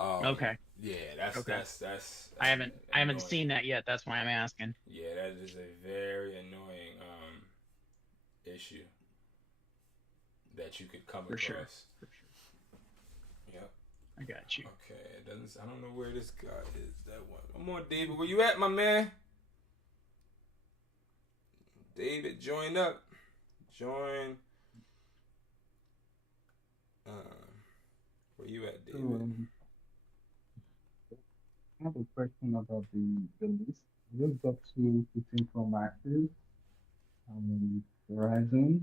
Okay. Yeah, Okay. that's I haven't annoying. seen that yet. That's why I'm asking. Yeah, that is a very annoying issue that you could come For sure. across. For sure. Yep. I got you. Okay. It doesn't. I don't know where this guy is. That one. Come on, David. Where you at, my man? David, join up. Join. Uh, where you at, So David? I have a question about the list. I just got two 15 Pro Maxes Verizon.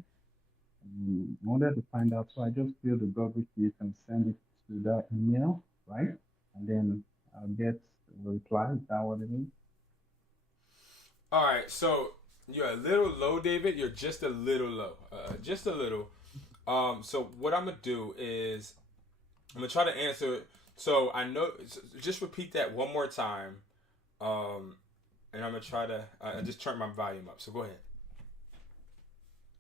I wanted to find out, so I just fill the Google sheet and send it to that email, right? And then I'll get a reply. Is that what it is? All right. So you're a little low, David. You're just a little low. Just a little. So what I'm gonna do is I'm gonna try to answer. So I know. Just repeat that one more time. Um, and I'm gonna try to. I just turn my volume up. So go ahead.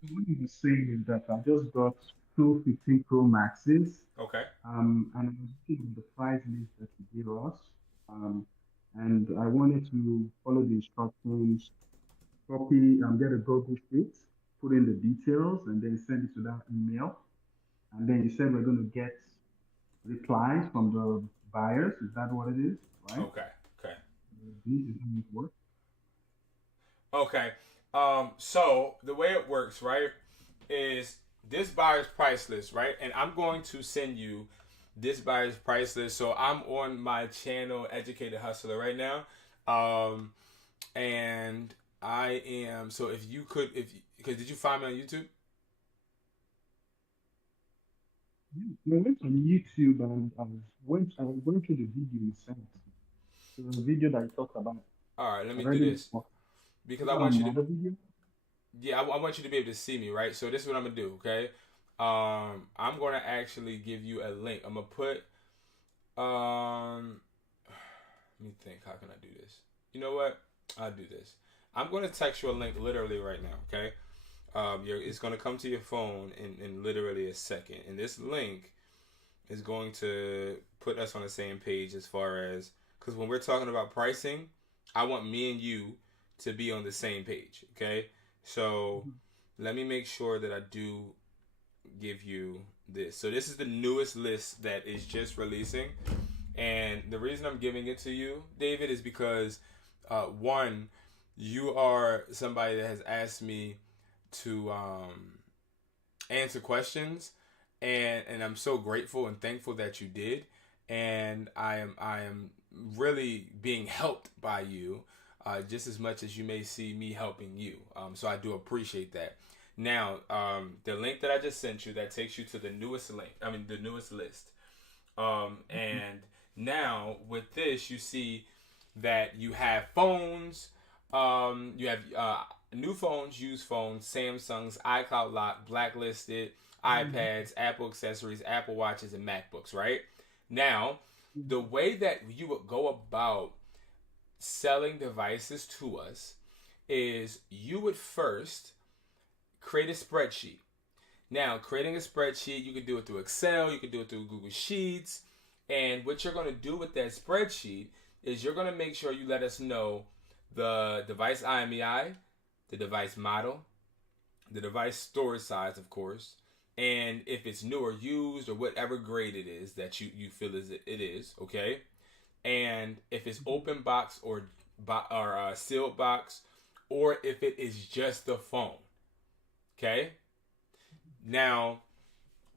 So what you were saying is that I just got two 15 Pro Maxes, Okay. and I was looking at the price list that you gave us, um, and I wanted to follow the instructions, copy, get a Google Sheet, put in the details, and then send it to that email. And then you said we're going to get replies from the buyers. Is that what it is? Right? Okay. Okay. This is how it works. Okay. So the way it works, right, is this buyer's price list, right? And I'm going to send you this buyer's price list. So I'm on my channel, Educated Hustler, right now. Um, and I am. So if you could, if because did you find me on YouTube? Yeah. I went on YouTube and I went through the video you sent. The video that you talked about. All right, let I me do read it this before. because Is I that want you to. another video? Yeah, I want you to be able to see me, right? So this is what I'm gonna do. Okay. I'm gonna actually give you a link. I'm gonna put. Let me think. How can I do this? You know what? I'll do this. I'm gonna text you a link literally right now. Okay. It's gonna come to your phone in literally a second, and this link is going to put us on the same page as far as because when we're talking about pricing, I want me and you to be on the same page. Okay, so let me make sure that I do give you this. So this is the newest list that is just releasing, and the reason I'm giving it to you, David, is because one, you are somebody that has asked me to answer questions, and I'm so grateful and thankful that you did, and I am really being helped by you, just as much as you may see me helping you. So I do appreciate that. Now, the link that I just sent you that takes you to the newest link. I mean, the newest list. And now with this, you see that you have phones. You have new phones, used phones, Samsungs, iCloud Lock, blacklisted, iPads, Apple accessories, Apple Watches, and MacBooks, right? Now, the way that you would go about selling devices to us is you would first create a spreadsheet. Now, creating a spreadsheet, you can do it through Excel, you can do it through Google Sheets, and what you're going to do with that spreadsheet is you're going to make sure you let us know the device IMEI, the device model, the device storage size, of course, and if it's new or used or whatever grade it is that you feel is it is, okay? And if it's open box or sealed box, or if it is just the phone, okay? Now,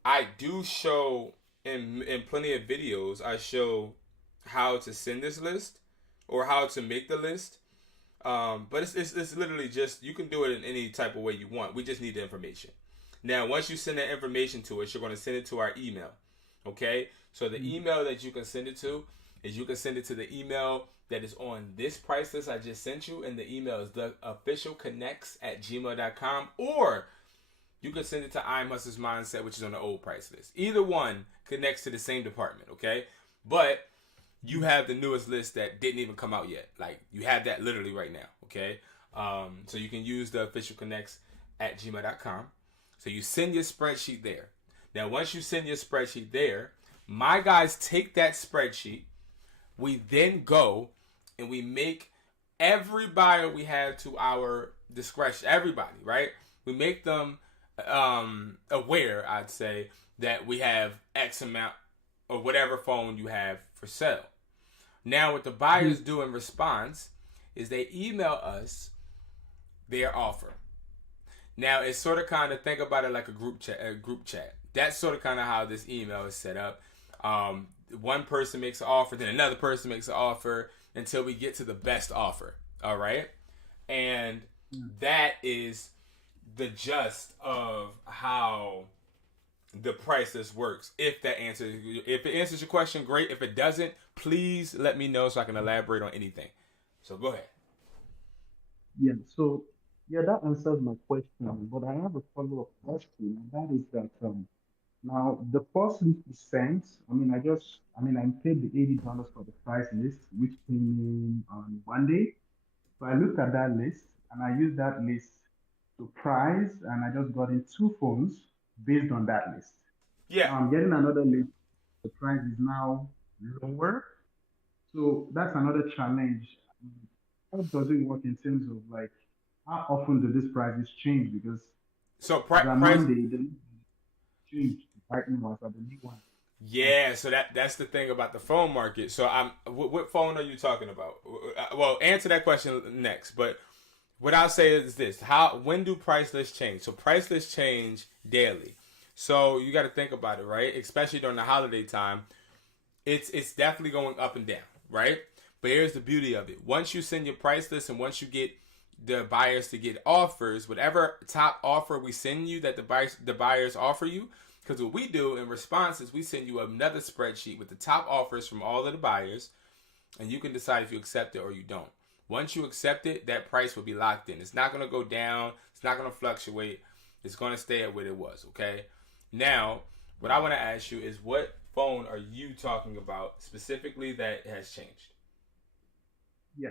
I do show in plenty of videos. I show how to send this list or how to make the list. But it's literally just you can do it in any type of way you want. We just need the information. Now, once you send that information to us, you're going to send it to our email. Okay? So the email that you can send it to is you can send it to the email that is on this price list I just sent you, and the email is theofficialconnects@gmail.com, or you can send it to I'm Hustler's Mindset, which is on the old price list. Either one connects to the same department, okay? But you have the newest list that didn't even come out yet. Like, you have that literally right now, okay? So you can use the official connects at gmail.com. So you send your spreadsheet there. Now, once you send your spreadsheet there, My guys take that spreadsheet. We then go and we make every buyer we have to our discretion, everybody, right? We make them aware, I'd say, that we have X amount or whatever phone you have for sale. Now, what the buyers do in response is they email us their offer. Now, it's sort of kind of, think about it like a group chat. That's sort of kind of how this email is set up. One person makes an offer, then another person makes an offer until we get to the best offer. All right? And that is the gist of how the price list works. If it answers your question, great. If it doesn't, please let me know so I can elaborate on anything. So go ahead. Yeah, so that answers my question, but I have a follow-up question, and that is that now the first list you sent, I paid the $80 for the price list, which came in on Monday. So I looked at that list and I used that list to price, and I just got in two phones based on that list. Yeah. Now I'm getting another list. The price is now lower. So that's another challenge. How does it work in terms of like how often do these prices change? Because Monday they change right now as the new one. Yeah, so that's the thing about the phone market. So what phone are you talking about? Well, answer that question next. But what I'll say is this: when do price lists change? So price lists change daily. So you got to think about it, right? Especially during the holiday time, it's definitely going up and down, right? But here's the beauty of it: once you send your price list and once you get the buyers to get offers, whatever top offer we send you that the buyers offer you. Because what we do in response is we send you another spreadsheet with the top offers from all of the buyers, and you can decide if you accept it or you don't. Once you accept it, that price will be locked in. It's not going to go down. It's not going to fluctuate. It's going to stay at what it was, okay? Now, what I want to ask you is what phone are you talking about specifically that has changed? Yeah.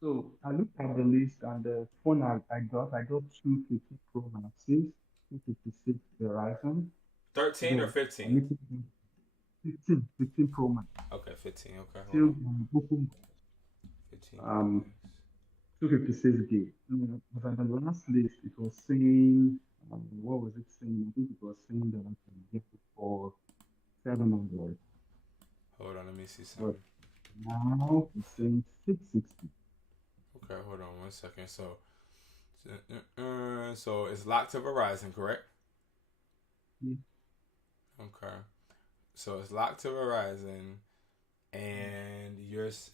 So I looked at the list and the phone I got 250 Pro Maxes, 256 Verizon. 13 or 15? 15 Pro Max. Okay, 15. Okay. Still open. 15. 256 gig. But on the last list, it was saying, what was it saying? I think it was saying that I can get it for 700. Hold on, let me see something. But now it's saying 660. Okay, hold on 1 second. So it's locked to Verizon, correct? Yeah. Okay, so it's locked to Verizon, and it's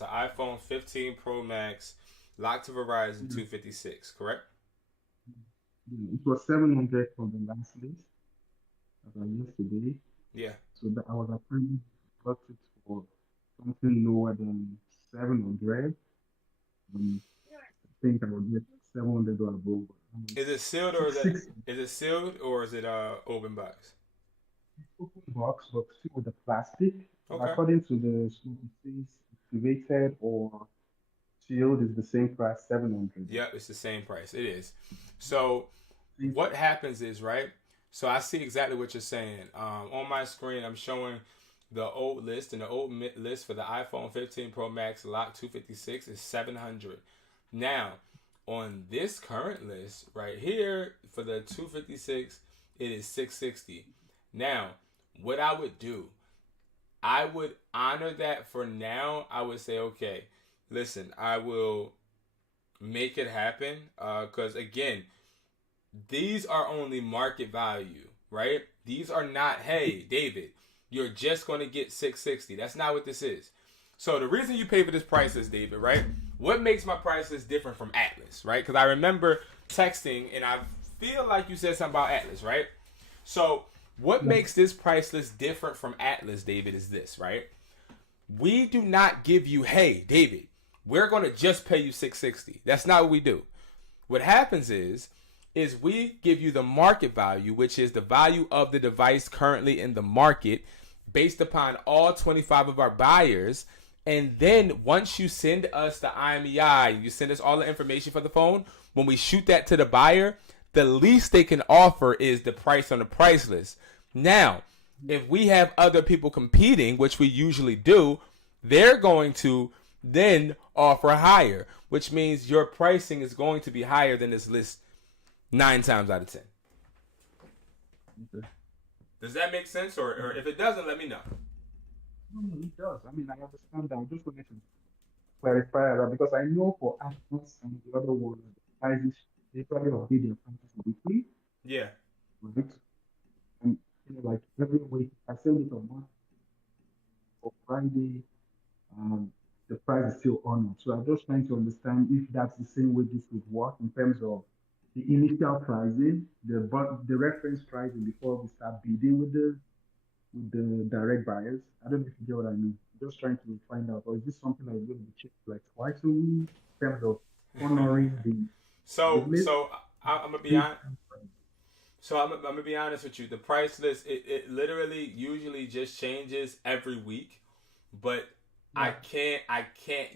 an iPhone 15 Pro Max, locked to Verizon, 256, correct? It was 700 for the last list as of yesterday. Yeah. So that I was afraid got it for something lower than 700. I think I would get 700 or above. Is it sealed or is it open box? Open box, but still with the plastic. Okay. According to the school, it says activated or sealed is the same price, 700. Yep, it's the same price. It is. So what happens is, right? So I see exactly what you're saying. On my screen, I'm showing the old list, and the old list for the iPhone 15 Pro Max locked 256 is 700. Now, on this current list right here for the 256, it is 660. Now, what I would do, I would honor that for now. I would say, okay, listen, I will make it happen. Because again, these are only market value, right? These are not, hey, David, you're just going to get 660. That's not what this is. So the reason you pay for this price is, David, right? What makes my prices different from Atlas, right? Because I remember texting, and I feel like you said something about Atlas, right? So what makes this price list different from Atlas, David, is this, right? We do not give you, hey, David, we're going to just pay you $660. That's not what we do. What happens is we give you the market value, which is the value of the device currently in the market based upon all 25 of our buyers. And then once you send us the IMEI, you send us all the information for the phone, when we shoot that to the buyer, the least they can offer is the price on the price list. Now, if we have other people competing, which we usually do, they're going to then offer higher, which means your pricing is going to be higher than this list 9 times out of 10. Okay. Does that make sense? Or if it doesn't, let me know. No, it does. I mean, I understand that. I just wanted to clarify that because I know for Atlas and the other ones, the prices, they probably update their prices weekly, Yeah. right? And like every week, I send it a month for Friday, the price is still honored. So I'm just trying to understand if that's the same way this would work in terms of the initial pricing, the reference pricing before we start bidding with the direct buyers. I don't know if you get what I mean. I'm just trying to find out, or is this something that is going to be checked like twice a week in terms of honoring the list? I'm gonna be honest. So I'm gonna be honest with you. The price list it literally usually just changes every week, but I can't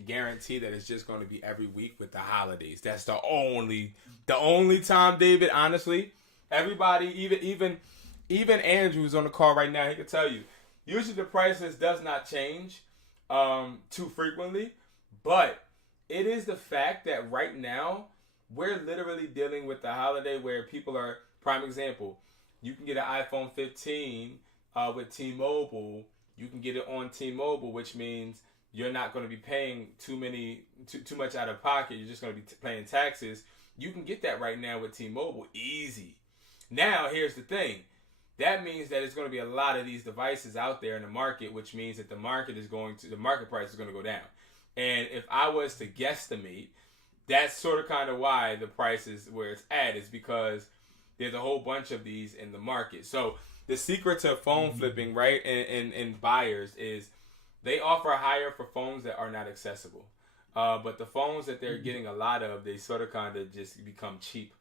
guarantee that it's just going to be every week with the holidays. That's the only time, David. Honestly, everybody, even Andrew's on the call right now. He can tell you. Usually the price list does not change too frequently, but it is the fact that right now we're literally dealing with the holiday where people are. Prime example, you can get an iPhone 15 with T-Mobile. You can get it on T-Mobile, which means you're not going to be paying too much out of pocket. You're just going to be paying taxes. You can get that right now with T-Mobile, easy. Now, here's the thing. That means that it's going to be a lot of these devices out there in the market, which means that the market price is going to go down. And if I was to guesstimate, that's sort of kind of why the price is where it's at, is because there's a whole bunch of these in the market. So the secret to phone flipping, right, and buyers is they offer higher for phones that are not accessible. But the phones that they're getting a lot of, they sort of kind of just become cheap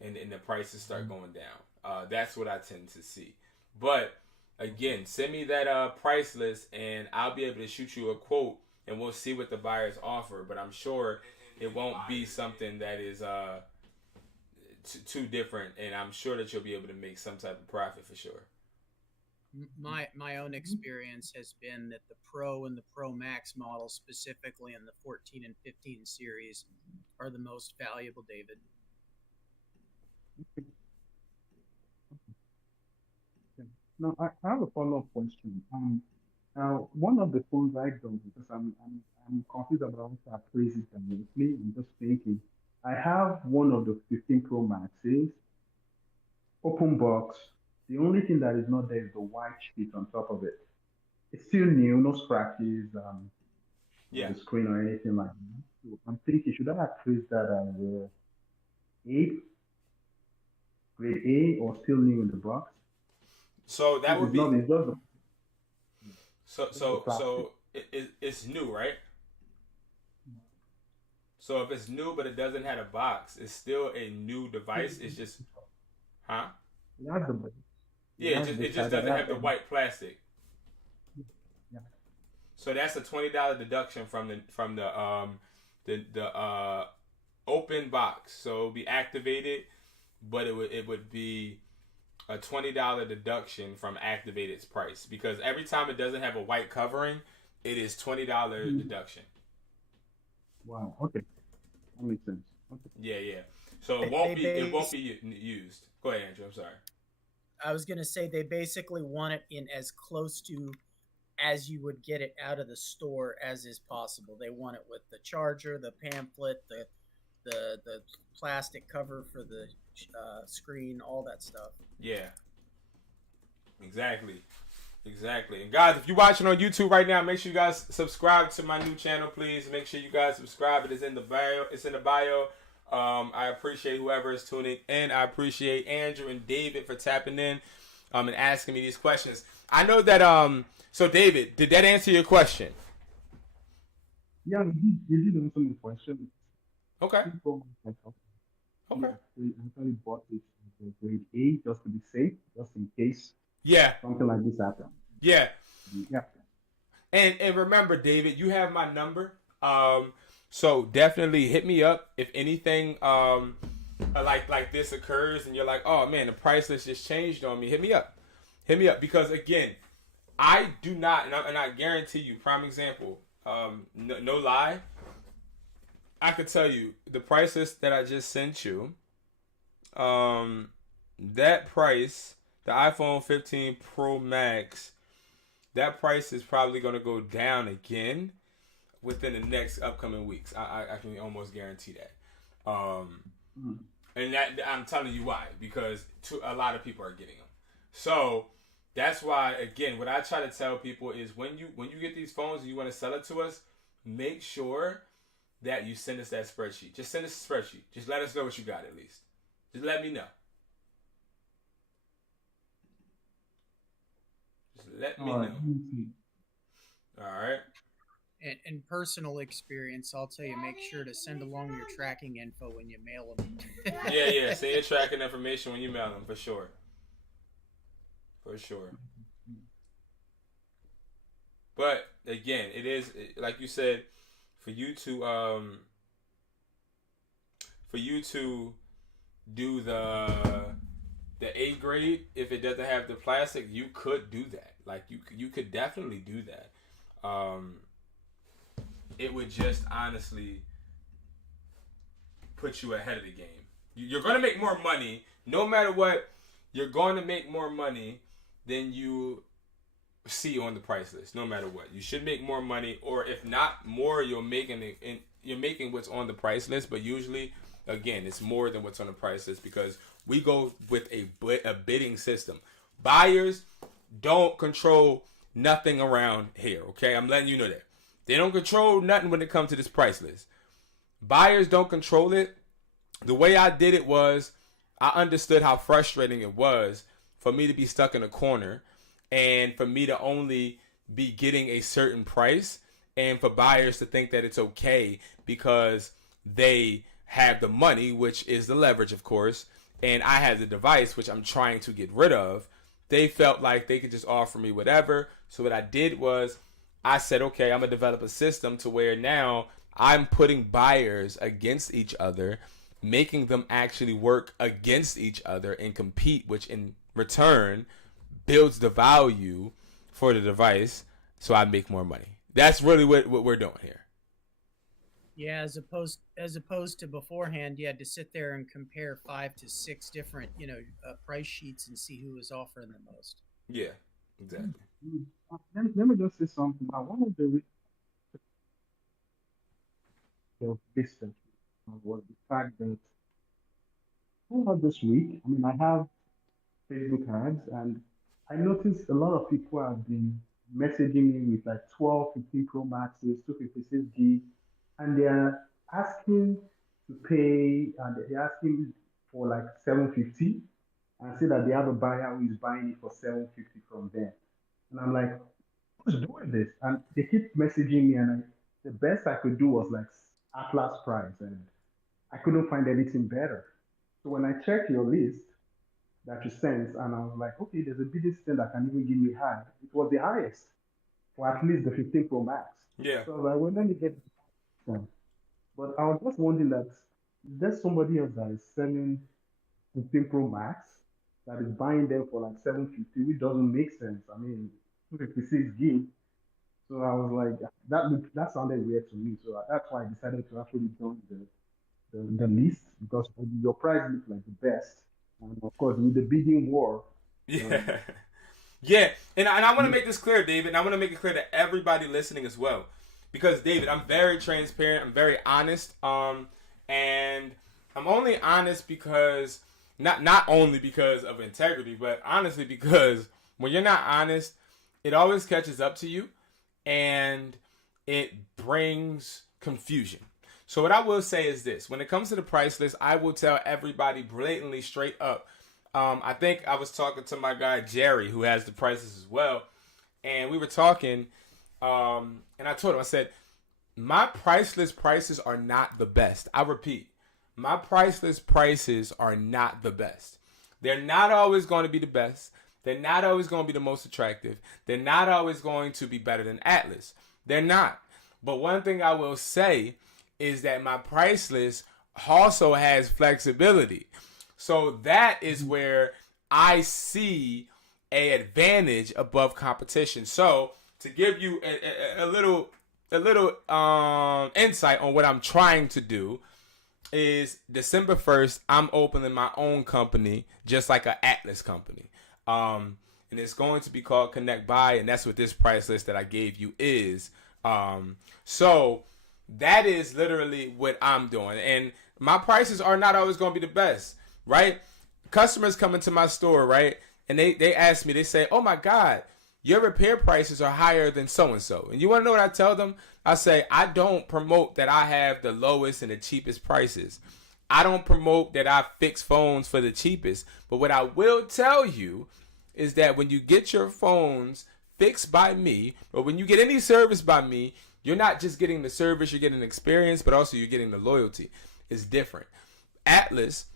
and the prices start going down. That's what I tend to see. But again, send me that price list and I'll be able to shoot you a quote and we'll see what the buyers offer. But I'm sure it won't be something that is too different, and I'm sure that you'll be able to make some type of profit for sure. My own experience has been that the Pro and the Pro Max models, specifically in the 14 and 15 series, are the most valuable, David. Now, I have a follow-up question. Now, one of the phones I got, because I'm confused about how to appraise it directly. I'm just thinking. I have one of the 15 Pro Maxes, open box. The only thing that is not there is the white sheet on top of it. It's still new, no scratches on the screen or anything like that. So I'm thinking, should I appraise that as grade A, or still new in the box? So that would be. It's just So it's new, right? So if it's new but it doesn't have a box, it's still a new device. It's just, huh? It just doesn't have the white plastic. Yeah. So that's a $20 deduction from the open box. So it'll be activated, but it would be a $20 deduction from activated's price, because every time it doesn't have a white covering, it is $20 deduction. Wow. Okay, that makes sense. Okay. Yeah. So it won't be used. Go ahead, Andrew. I'm sorry. I was gonna say they basically want it in as close to as you would get it out of the store as is possible. They want it with the charger, the pamphlet, the plastic cover for the screen, all that stuff. Yeah. Exactly. And guys, if you're watching on YouTube right now, make sure you guys subscribe to my new channel, please. Make sure you guys subscribe. It is in the bio. I appreciate whoever is tuning in. I appreciate Andrew and David for tapping in and asking me these questions. I know that so David, did that answer your question? Yeah, it did answer my question. Okay. Yeah, I actually bought it in grade A just to be safe, just in case. Yeah. Something like this happens. Yeah. Yeah. And remember, David, you have my number. So definitely hit me up if anything like this occurs and you're like, oh man, the price list just changed on me. Hit me up. Hit me up, because again, I do not, and I guarantee you, prime example, no lie, I could tell you the price list that I just sent you. That price, the iPhone 15 Pro Max, that price is probably going to go down again within the next upcoming weeks. I can almost guarantee that. And that, I'm telling you why, because a lot of people are getting them. So that's why, again, what I try to tell people is when you get these phones and you want to sell it to us, make sure that you send us that spreadsheet. Just send us a spreadsheet. Just let us know what you got at least. Just let me know. Just let me know. All right. In personal experience, I'll tell you, make sure to send along your tracking info when you mail them. Yeah. Send your tracking information when you mail them, for sure. For sure. But again, it is, like you said, for you to do the A grade, if it doesn't have the plastic, you could do that. Like you could definitely do that. It would just honestly put you ahead of the game. You're going to make more money, no matter what. You're going to make more money than you see on the price list, no matter what. You should make more money, or if not more, you're making what's on the price list. But usually, again, it's more than what's on the price list, because we go with a bidding system. Buyers don't control nothing around here, okay? I'm letting you know that. They don't control nothing when it comes to this price list. Buyers don't control it. The way I did it was, I understood how frustrating it was for me to be stuck in a corner and for me to only be getting a certain price, and for buyers to think that it's okay because they have the money, which is the leverage, of course, and I have the device, which I'm trying to get rid of. They felt like they could just offer me whatever. So what I did was, I said, okay, I'm going to develop a system to where now I'm putting buyers against each other, making them actually work against each other and compete, which in return builds the value for the device, so I make more money. That's really what we're doing here. Yeah, as opposed to beforehand, you had to sit there and compare 5 to 6 different, price sheets and see who was offering the most. Yeah, exactly. Let me just say something. Now, one of the reasons of this was the fact that throughout this week, I have Facebook ads, and I noticed a lot of people have been messaging me with like 12, 15 Pro Maxes, 256 gig, and they're asking to pay, and they're asking for like 750, and say that they have a buyer who is buying it for 750 from them. And I'm like, who's doing this? And they keep messaging me, and the best I could do was like Atlas price, and I couldn't find anything better. So when I checked your list that you sent, and I was like, okay, there's a bidding system that can even give me high. It was the highest for at least the 15 Pro Max. Yeah. So I was like, well, let me get them. But I was just wondering that there's somebody else that is selling 15 Pro Max that is buying them for like 750, which doesn't make sense. 256 gig. So I was like, that sounded weird to me. So that's why I decided to actually join the list, because your price looked like the best. And of course, with the bidding war. Yeah. Yeah. And I want to make this clear, David. And I want to make it clear to everybody listening as well. Because, David, I'm very transparent. I'm very honest. And I'm only honest because, not only because of integrity, but honestly because when you're not honest, it always catches up to you. And it brings confusion. So what I will say is this. When it comes to the price list, I will tell everybody blatantly straight up. I think I was talking to my guy, Jerry, who has the prices as well. And we were talking, and I told him, I said, my price list prices are not the best. I repeat, my price list prices are not the best. They're not always going to be the best. They're not always going to be the most attractive. They're not always going to be better than Atlas. They're not. But one thing I will say is that my price list also has flexibility. So that is where I see a advantage above competition. So to give you a little insight on what I'm trying to do is December 1st, I'm opening my own company, just like an Atlas company. And it's going to be called Connect Buy, and that's what this price list that I gave you is. So that is literally what I'm doing. And my prices are not always going to be the best, right? Customers come into my store, right? And they ask me, they say, oh my God, your repair prices are higher than so-and-so. And you want to know what I tell them? I say, I don't promote that I have the lowest and the cheapest prices. I don't promote that I fix phones for the cheapest. But what I will tell you is that when you get your phones fixed by me, or when you get any service by me, you're not just getting the service, you're getting the experience, but also you're getting the loyalty. It's different. Atlas,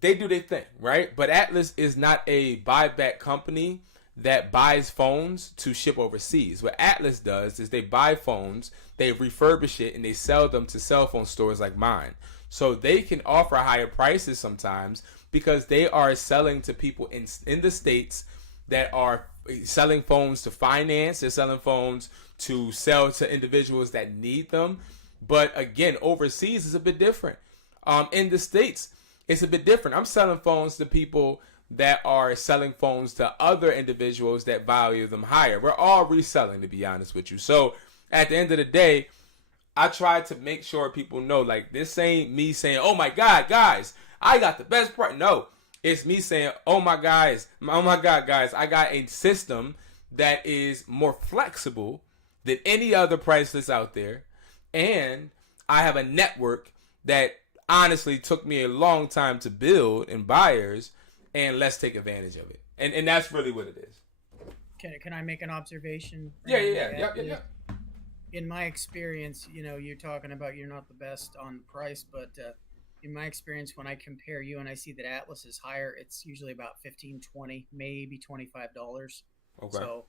they do their thing, right? But Atlas is not a buyback company that buys phones to ship overseas. What Atlas does is they buy phones, they refurbish it, and they sell them to cell phone stores like mine. So they can offer higher prices sometimes because they are selling to people in the States that are selling phones to finance. They're selling phones to sell to individuals that need them. But again, overseas is a bit different. In the States, it's a bit different. I'm selling phones to people that are selling phones to other individuals that value them higher. We're all reselling, to be honest with you. So at the end of the day, I try to make sure people know, like, this ain't me saying, oh my God, guys, I got the best price. No, it's me saying, oh my God, guys, I got a system that is more flexible than any other price list out there. And I have a network that honestly took me a long time to build and buyers, and let's take advantage of it. And that's really what it is. Can I make an observation? Yeah. In my experience, you're talking about you're not the best on price, but in my experience, when I compare you and I see that Atlas is higher, it's usually about $15, $20, maybe $25. Okay. So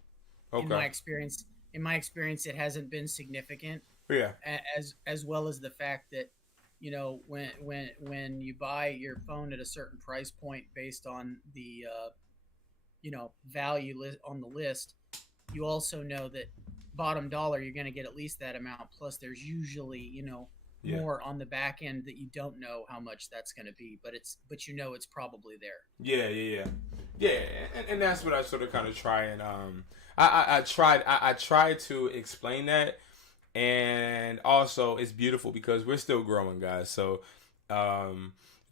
in my experience, it hasn't been significant. Yeah. As well as the fact that when you buy your phone at a certain price point based on the value on the list, you also know that bottom dollar you're going to get at least that amount, plus there's usually more on the back end that you don't know how much that's going to be, but it's probably there. Yeah. And that's what I sort of kind of try and I try to explain that. And also, it's beautiful because we're still growing, guys. So,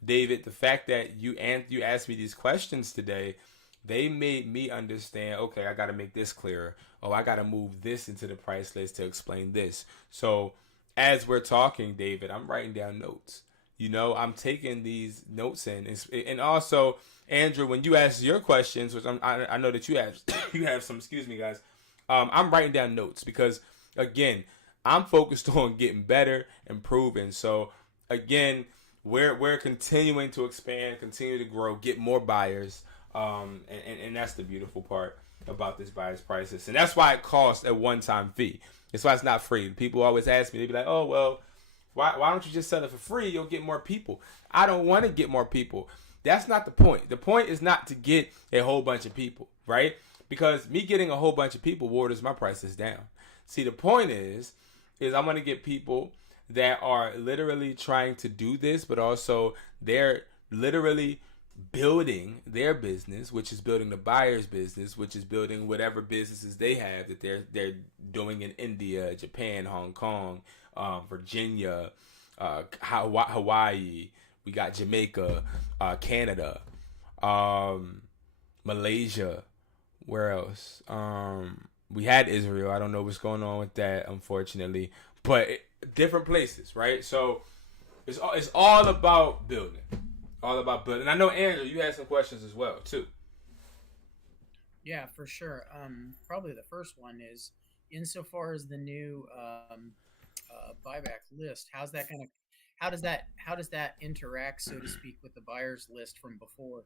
David, the fact that you asked me these questions today, they made me understand, okay, I got to make this clearer. Oh, I got to move this into the price list to explain this. So, as we're talking, David, I'm writing down notes. I'm taking these notes in. And also, Andrew, when you ask your questions, which I know that you have some, excuse me, guys, I'm writing down notes because, again, I'm focused on getting better, improving. So again, we're continuing to expand, continue to grow, get more buyers, and that's the beautiful part about this buyer's prices, and that's why it costs a one-time fee. That's why it's not free. People always ask me, they be like, "Oh well, why don't you just sell it for free? You'll get more people." I don't want to get more people. That's not the point. The point is not to get a whole bunch of people, right? Because me getting a whole bunch of people waters my prices down. See, the point is I'm going to get people that are literally trying to do this, but also they're literally building their business, which is building the buyer's business, which is building whatever businesses they have that they're doing in India, Japan, Hong Kong, Virginia, Hawaii. We got Jamaica, Canada, Malaysia. Where else? We had Israel. I don't know what's going on with that, unfortunately. But different places, right? So it's all about building. All about building. And I know, Andrew, you had some questions as well, too. Yeah, for sure. Probably the first one is, insofar as the new buyback list, how does that interact, so to speak, with the buyer's list from before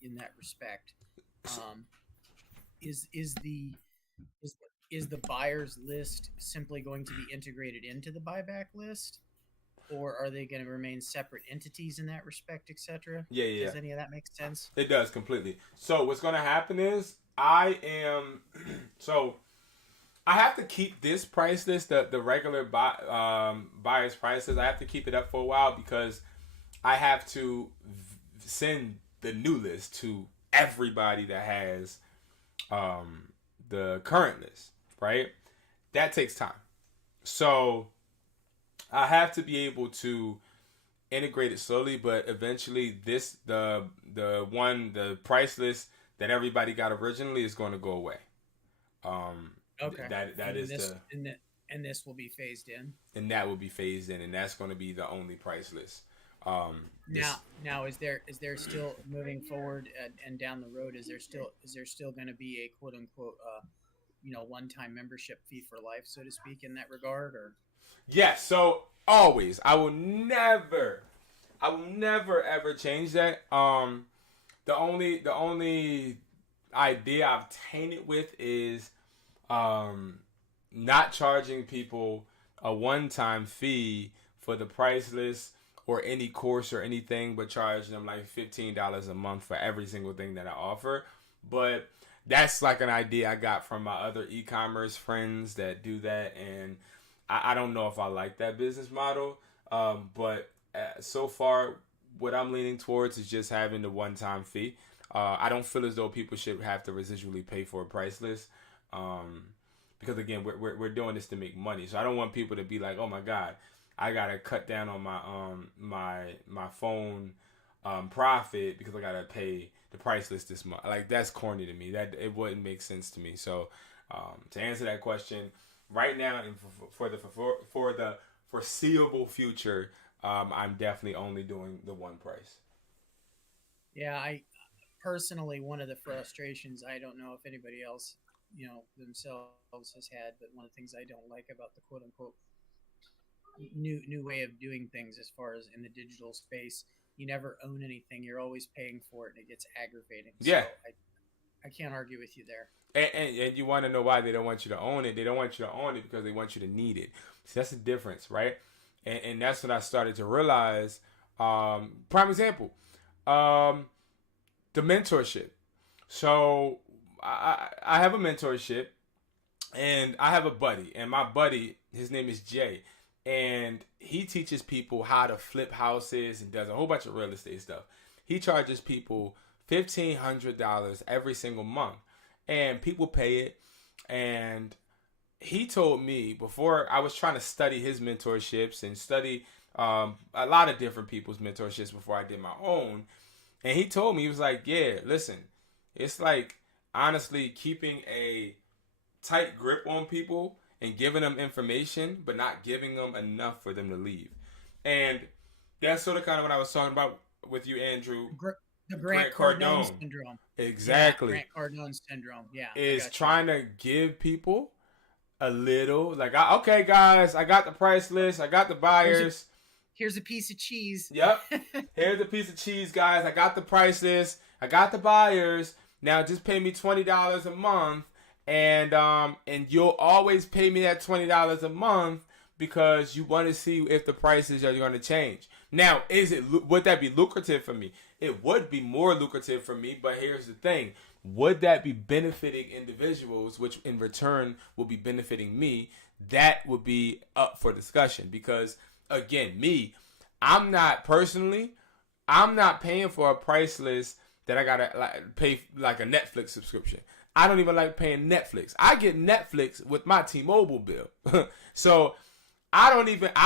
in that respect? Is the buyer's list simply going to be integrated into the buyback list? or are they going to remain separate entities in that respect, etc.? Yeah. Does any of that make sense? It does completely. So what's going to happen is I have to keep this price list, the regular buyer's price list. I have to keep it up for a while because I have to send the new list to everybody that has the current list, right? That takes time. So I have to be able to integrate it slowly, but eventually the price list that everybody got originally is going to go away. Okay. And this will be phased in. And that will be phased in, and that's going to be the only price list. Now is there still moving forward and down the road? Is there still going to be a quote unquote one-time membership fee for life, so to speak, in that regard? Or yes, so always I will never ever change that. The only idea I've tainted with is not charging people a one-time fee for the price list or any course or anything, but charging them like $15 a month for every single thing that I offer. But that's like an idea I got from my other e-commerce friends that do that, and I don't know if I like that business model. But so far, what I'm leaning towards is just having the one-time fee. I don't feel as though people should have to residually pay for a price list, because again, we're doing this to make money. So I don't want people to be like, oh my God, I gotta cut down on my my phone profit because I gotta pay the price list this month. Like, that's corny to me. That it wouldn't make sense to me. So to answer that question, right now and for the foreseeable future, I'm definitely only doing the one price. Yeah, I personally, one of the frustrations, I don't know if anybody else, themselves has had, but one of the things I don't like about the quote unquote new way of doing things as far as in the digital space, you never own anything. You're always paying for it, and it gets aggravating. Yeah. So I can't argue with you there. And you want to know why they don't want you to own it. They don't want you to own it because they want you to need it. So that's the difference, right? And that's what I started to realize. Prime example, the mentorship. So I have a mentorship, and I have a buddy, and my buddy, his name is Jay, and he teaches people how to flip houses and does a whole bunch of real estate stuff. He charges people $1,500 every single month, and people pay it. And he told me, before I was trying to study his mentorships and study a lot of different people's mentorships before I did my own, and he told me, he was like, yeah, listen, it's like honestly keeping a tight grip on people and giving them information, but not giving them enough for them to leave. And that's sort of kind of what I was talking about with you, Andrew. The Grant Cardone syndrome. Exactly. Yeah, Grant Cardone syndrome. Yeah. Is trying to give people a little, like, okay, guys, I got the price list. I got the buyers. Here's a piece of cheese. Yep. Here's a piece of cheese, guys. I got the price list. I got the buyers. Now just pay me $20 a month. And you'll always pay me that $20 a month because you want to see if the prices are going to change. Now, would that be lucrative for me? It would be more lucrative for me, but here's the thing. Would that be benefiting individuals, which in return will be benefiting me? That would be up for discussion because, again, I'm not paying for a price list that I got to pay like a Netflix subscription. I don't even like paying Netflix. I get Netflix with my T-Mobile bill. So I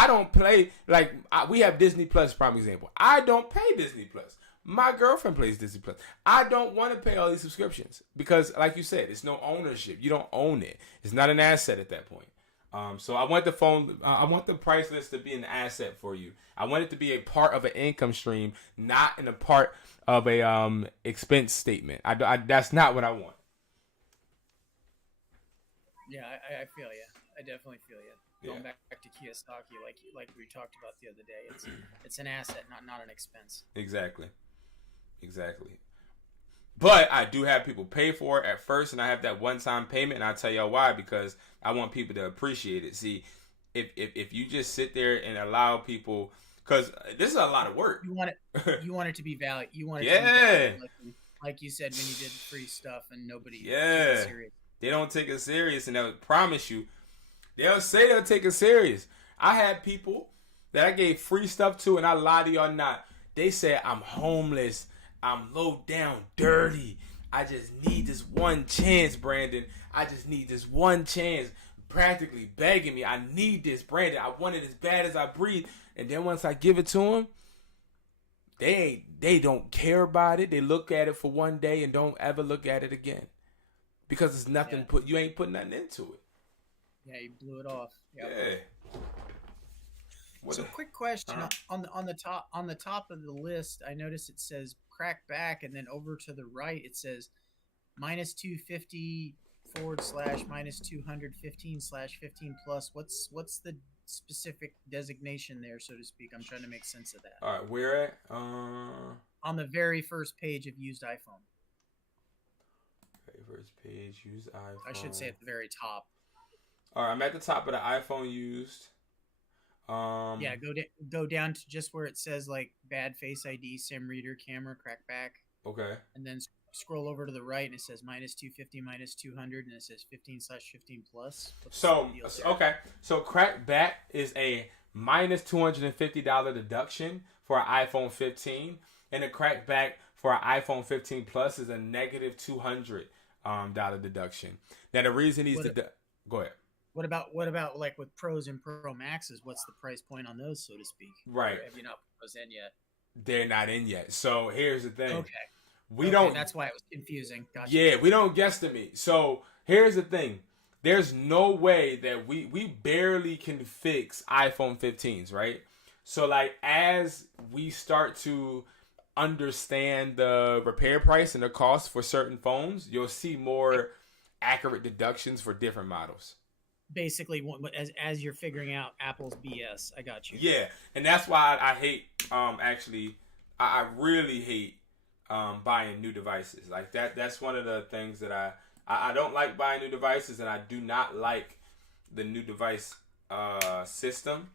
don't play, like, we have Disney Plus, prime example. I don't pay Disney Plus. My girlfriend plays Disney Plus. I don't want to pay all these subscriptions because, like you said, it's no ownership. You don't own it. It's not an asset at that point. So I want the price list to be an asset for you. I want it to be a part of an income stream, not in a part of a expense statement. That's not what I want. Yeah, I feel you. I definitely feel you. Going back to Kiyosaki, like we talked about the other day, it's an asset, not an expense. Exactly. But I do have people pay for it at first, and I have that one-time payment, and I'll tell y'all why, because I want people to appreciate it. See, if you just sit there and allow people, because this is a lot of work. You want it to be valid. You want it Yeah. to be valid, like you said when you did free stuff and nobody took it serious. They don't take it serious, and they'll promise you. They'll say they'll take it serious. I had people that I gave free stuff to, and I lie to y'all not. They said, I'm homeless. I'm low down, dirty. I just need this one chance, Brandon. I just need this one chance. Practically begging me, I need this, Brandon. I want it as bad as I breathe. And then once I give it to them, they don't care about it. They look at it for one day and don't ever look at it again. Because it's nothing you ain't put nothing into it. Yeah, you blew it off. Yep. Yeah. So quick question on the top of the list, I noticed it says crack back, and then over to the right it says -250 / -215/15 plus. What's the specific designation there, so to speak? I'm trying to make sense of that. All right, where at? On the very first page of used iPhone. Very first page, used iPhone. I should say at the very top. All right, I'm at the top of the iPhone used. Yeah, go down to just where it says like bad Face ID, SIM reader, camera, crack back. Okay. And then scroll over to the right and it says -250, -200, and it says 15/15 plus. So okay, so crack back is a -$250 deduction for an iPhone 15, and a crack back for an iPhone 15 Plus is a -$200 deduction. Now the reason he's go ahead. What about like with Pros and Pro Maxes? What's the price point on those, so to speak? Right. Or have you not put those in yet? They're not in yet. So here's the thing. Okay. We don't. That's why it was confusing. Gotcha. Yeah, we don't guesstimate. So here's the thing. There's no way that we barely can fix iPhone 15s, right? So like as we start to understand the repair price and the cost for certain phones, you'll see more accurate deductions for different models. Basically, as you're figuring out Apple's BS. I got you. Yeah, and that's why I hate I really hate buying new devices. Like that's one of the things that I don't like buying new devices, and I do not like the new device system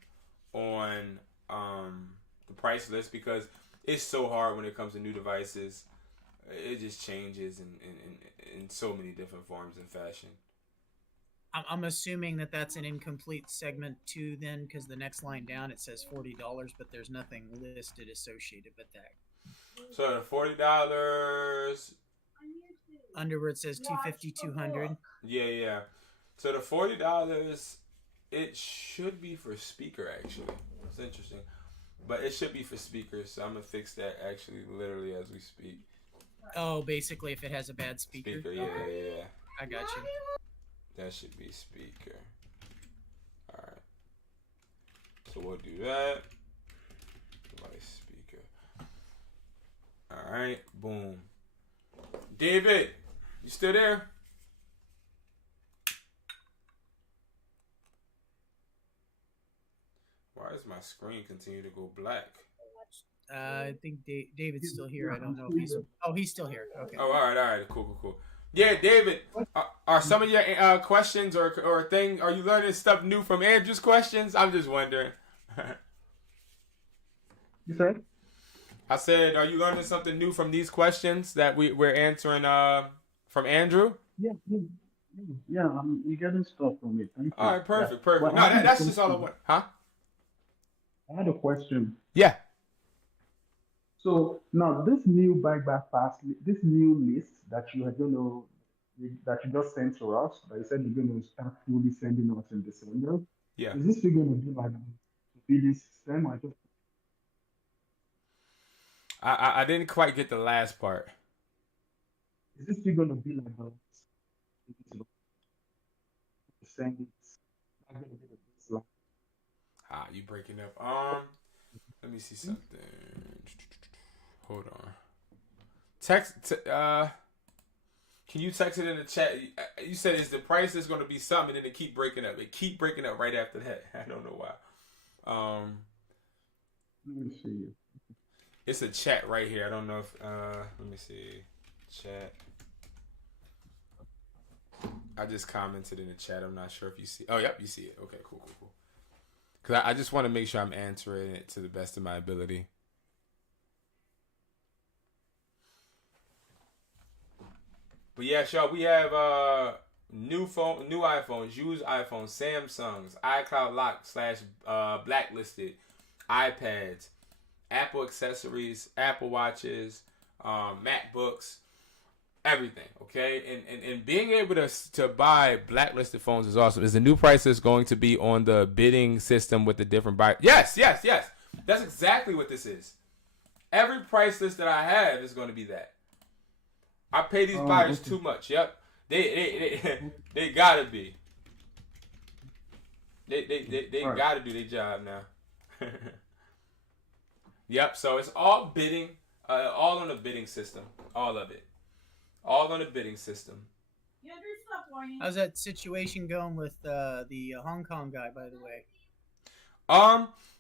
on the price list, because it's so hard when it comes to new devices. It just changes in so many different forms and fashion. I'm assuming that that's an incomplete segment too, then, because the next line down it says $40, but there's nothing listed associated with that. So the $40 under where it says 250, 200. Yeah. So the $40, it should be for speaker, actually. It's interesting, but it should be for speakers. So I'm gonna fix that actually, literally as we speak. Oh, basically, if it has a bad speaker. Yeah. I got you. That should be speaker. All right. So we'll do that. Device speaker. All right. Boom. David, you still there? Why does my screen continue to go black? I think David's still here. I don't know if he's. Oh, he's still here. Okay. Oh, all right. Cool. Yeah, David, are some of your questions or thing? Are you learning stuff new from Andrew's questions? I'm just wondering. You said? I said, are you learning something new from these questions that we're answering from Andrew? Yeah. You're getting stuff from it. Thank you. All right, perfect. Well, No, that's just all I want. Huh? I had a question. Yeah. So now this new buyback pass, this new list that you just sent to us, that you said you're going to start fully sending us in December. Yeah. Is this still going to be like a billing system? I didn't quite get the last part. Is this still going to be like a send it? Not going to be the baseline. You breaking up? Let me see something. Hold on. Can you text it in the chat? You said is the price is going to be something, and then it keep breaking up. It keep breaking up right after that. I don't know why. Let me see. It's a chat right here. I don't know if let me see. Chat. I just commented in the chat. I'm not sure if you see. Oh, yep, you see it. Okay, cool. Because I just want to make sure I'm answering it to the best of my ability. But yeah, y'all, we have new iPhones, used iPhones, Samsungs, iCloud Lock / blacklisted, iPads, Apple accessories, Apple Watches, MacBooks, everything. Okay, and being able to buy blacklisted phones is awesome. Is the new price is going to be on the bidding system with the different buy? Yes. That's exactly what this is. Every price list that I have is going to be that. I pay these buyers too much. Yep. They gotta be. They Right. gotta do their job now. Yep. So it's all bidding, all on the bidding system, all of it, all on the bidding system. How's that situation going with the Hong Kong guy, by the way?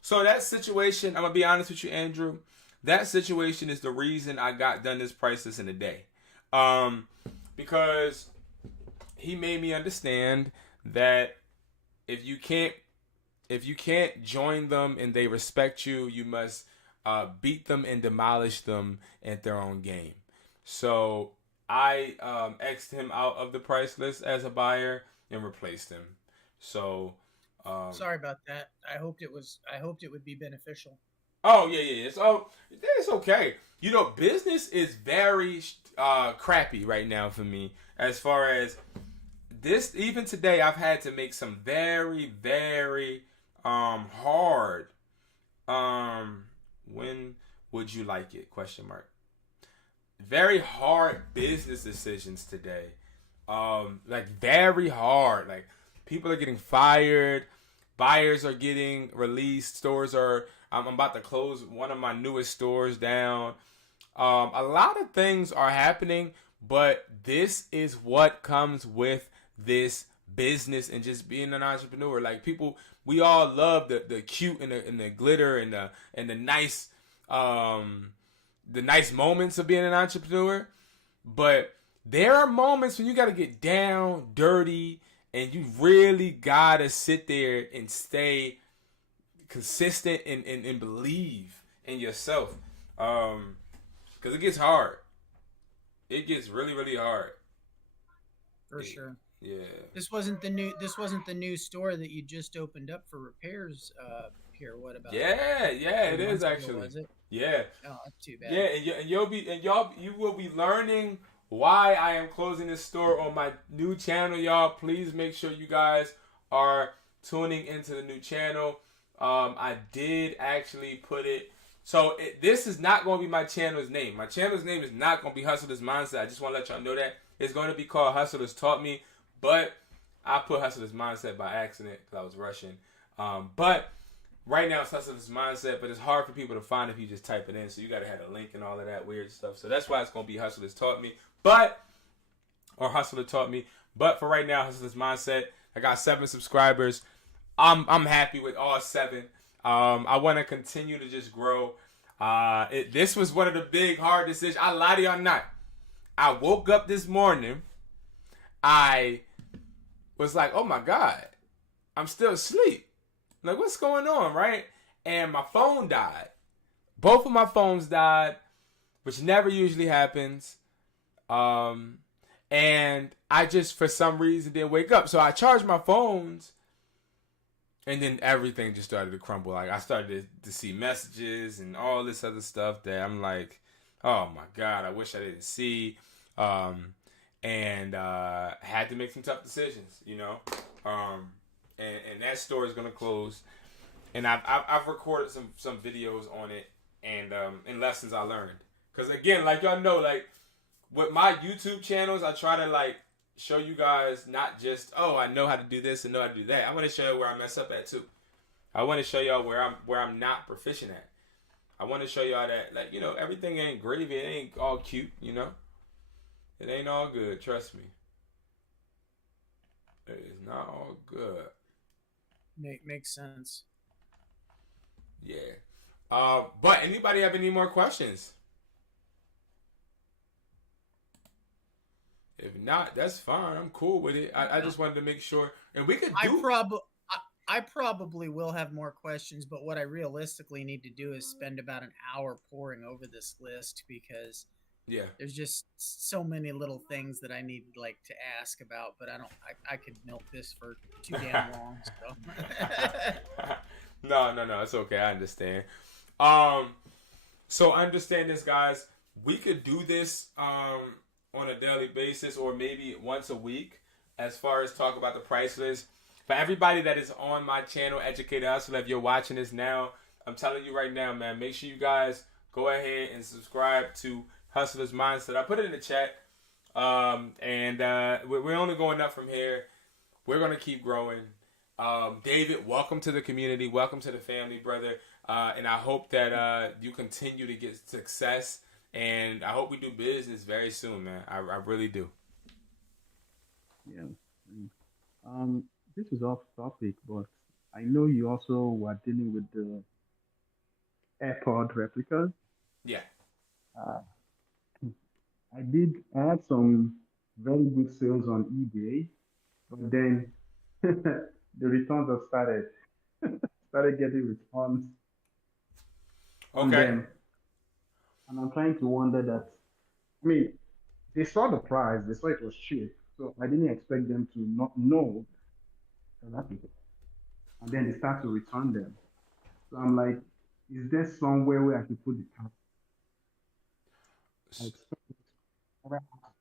So that situation, I'm gonna be honest with you, Andrew. That situation is the reason I got done this price list in a day. Because he made me understand that if you can't join them and they respect you, you must beat them and demolish them at their own game. So I X'd him out of the price list as a buyer and replaced him. So Sorry about that. I hoped it would be beneficial. Oh yeah. It's okay. You know, business is very crappy right now for me. As far as this, even today, I've had to make some very, very hard. When would you like it? ? Very hard business decisions today. Like very hard. Like people are getting fired. Buyers are getting released. Stores are. I'm about to close one of my newest stores down. A lot of things are happening, but this is what comes with this business and just being an entrepreneur. Like people, we all love the cute and the glitter and the nice moments of being an entrepreneur. But there are moments when you got to get down, dirty, and you really gotta sit there and stay consistent and believe in yourself. Because it gets hard. It gets really, really hard. For sure. Yeah. This wasn't the new store that you just opened up for repairs here. What about Yeah, it is actually. Was it? Yeah. Oh, that's too bad. Yeah, and you will be learning why I am closing this store on my new channel, y'all. Please make sure you guys are tuning into the new channel. I did actually put it. So this is not going to be my channel's name. My channel's name is not going to be Hustler's Mindset. I just want to let y'all know that. It's going to be called Hustlers Taught Me. But I put Hustler's Mindset by accident because I was rushing. But right now it's Hustler's Mindset. But it's hard for people to find if you just type it in. So you got to have a link and all of that weird stuff. So that's why it's going to be Hustlers Taught Me. Or Hustler Taught Me. But for right now, Hustler's Mindset. I got 7 subscribers. I'm happy with all 7. I want to continue to just grow. This was one of the big hard decisions. I lie to y'all not. I woke up this morning. I was like, oh my God, I'm still asleep. Like, what's going on, right? And my phone died. Both of my phones died, which never usually happens. And I just, for some reason, didn't wake up. So I charged my phones. And then everything just started to crumble. Like I started to see messages and all this other stuff that I'm like, oh my God, I wish I didn't see. And had to make some tough decisions, you know. And that store is gonna close. And I've recorded some videos on it and lessons I learned. Cause again, like y'all know, like with my YouTube channels, I try to like show you guys not just, oh, I know how to do this and know how to do that. I want to show you where I mess up at too. I want to show y'all where I'm not proficient at. I want to show y'all that, like, you know, everything ain't gravy. It ain't all cute, you know. It ain't all good. Trust me. It is not all good. Makes sense. Yeah. But anybody have any more questions? If not, that's fine. I'm cool with it. I just wanted to make sure, and we could do. I probably will have more questions, but what I realistically need to do is spend about an hour poring over this list because Yeah. there's just so many little things that I need like to ask about, but I could milk this for too damn long. So No, it's okay. I understand. So understand this, guys. We could do this on a daily basis or maybe once a week as far as talk about the price list. For everybody that is on my channel, Educated Hustler, if you're watching this now, I'm telling you right now, man, make sure you guys go ahead and subscribe to Hustler's Mindset. I put it in the chat. We're only going up from here. We're going to keep growing. David, welcome to the community. Welcome to the family, brother. And I hope that you continue to get success. And I hope we do business very soon, man. I really do. Yeah. This is off topic, but I know you also were dealing with the AirPod replicas. Yeah. Uh, I had some very good sales on eBay, but then the returns have started getting returns on Okay. them. And I'm trying to wonder that, I mean, they saw the price, they saw it was cheap, so I didn't expect them to not know that. And then they start to return them. So I'm like, is there somewhere where I can put the cap? I expect it to cover costs.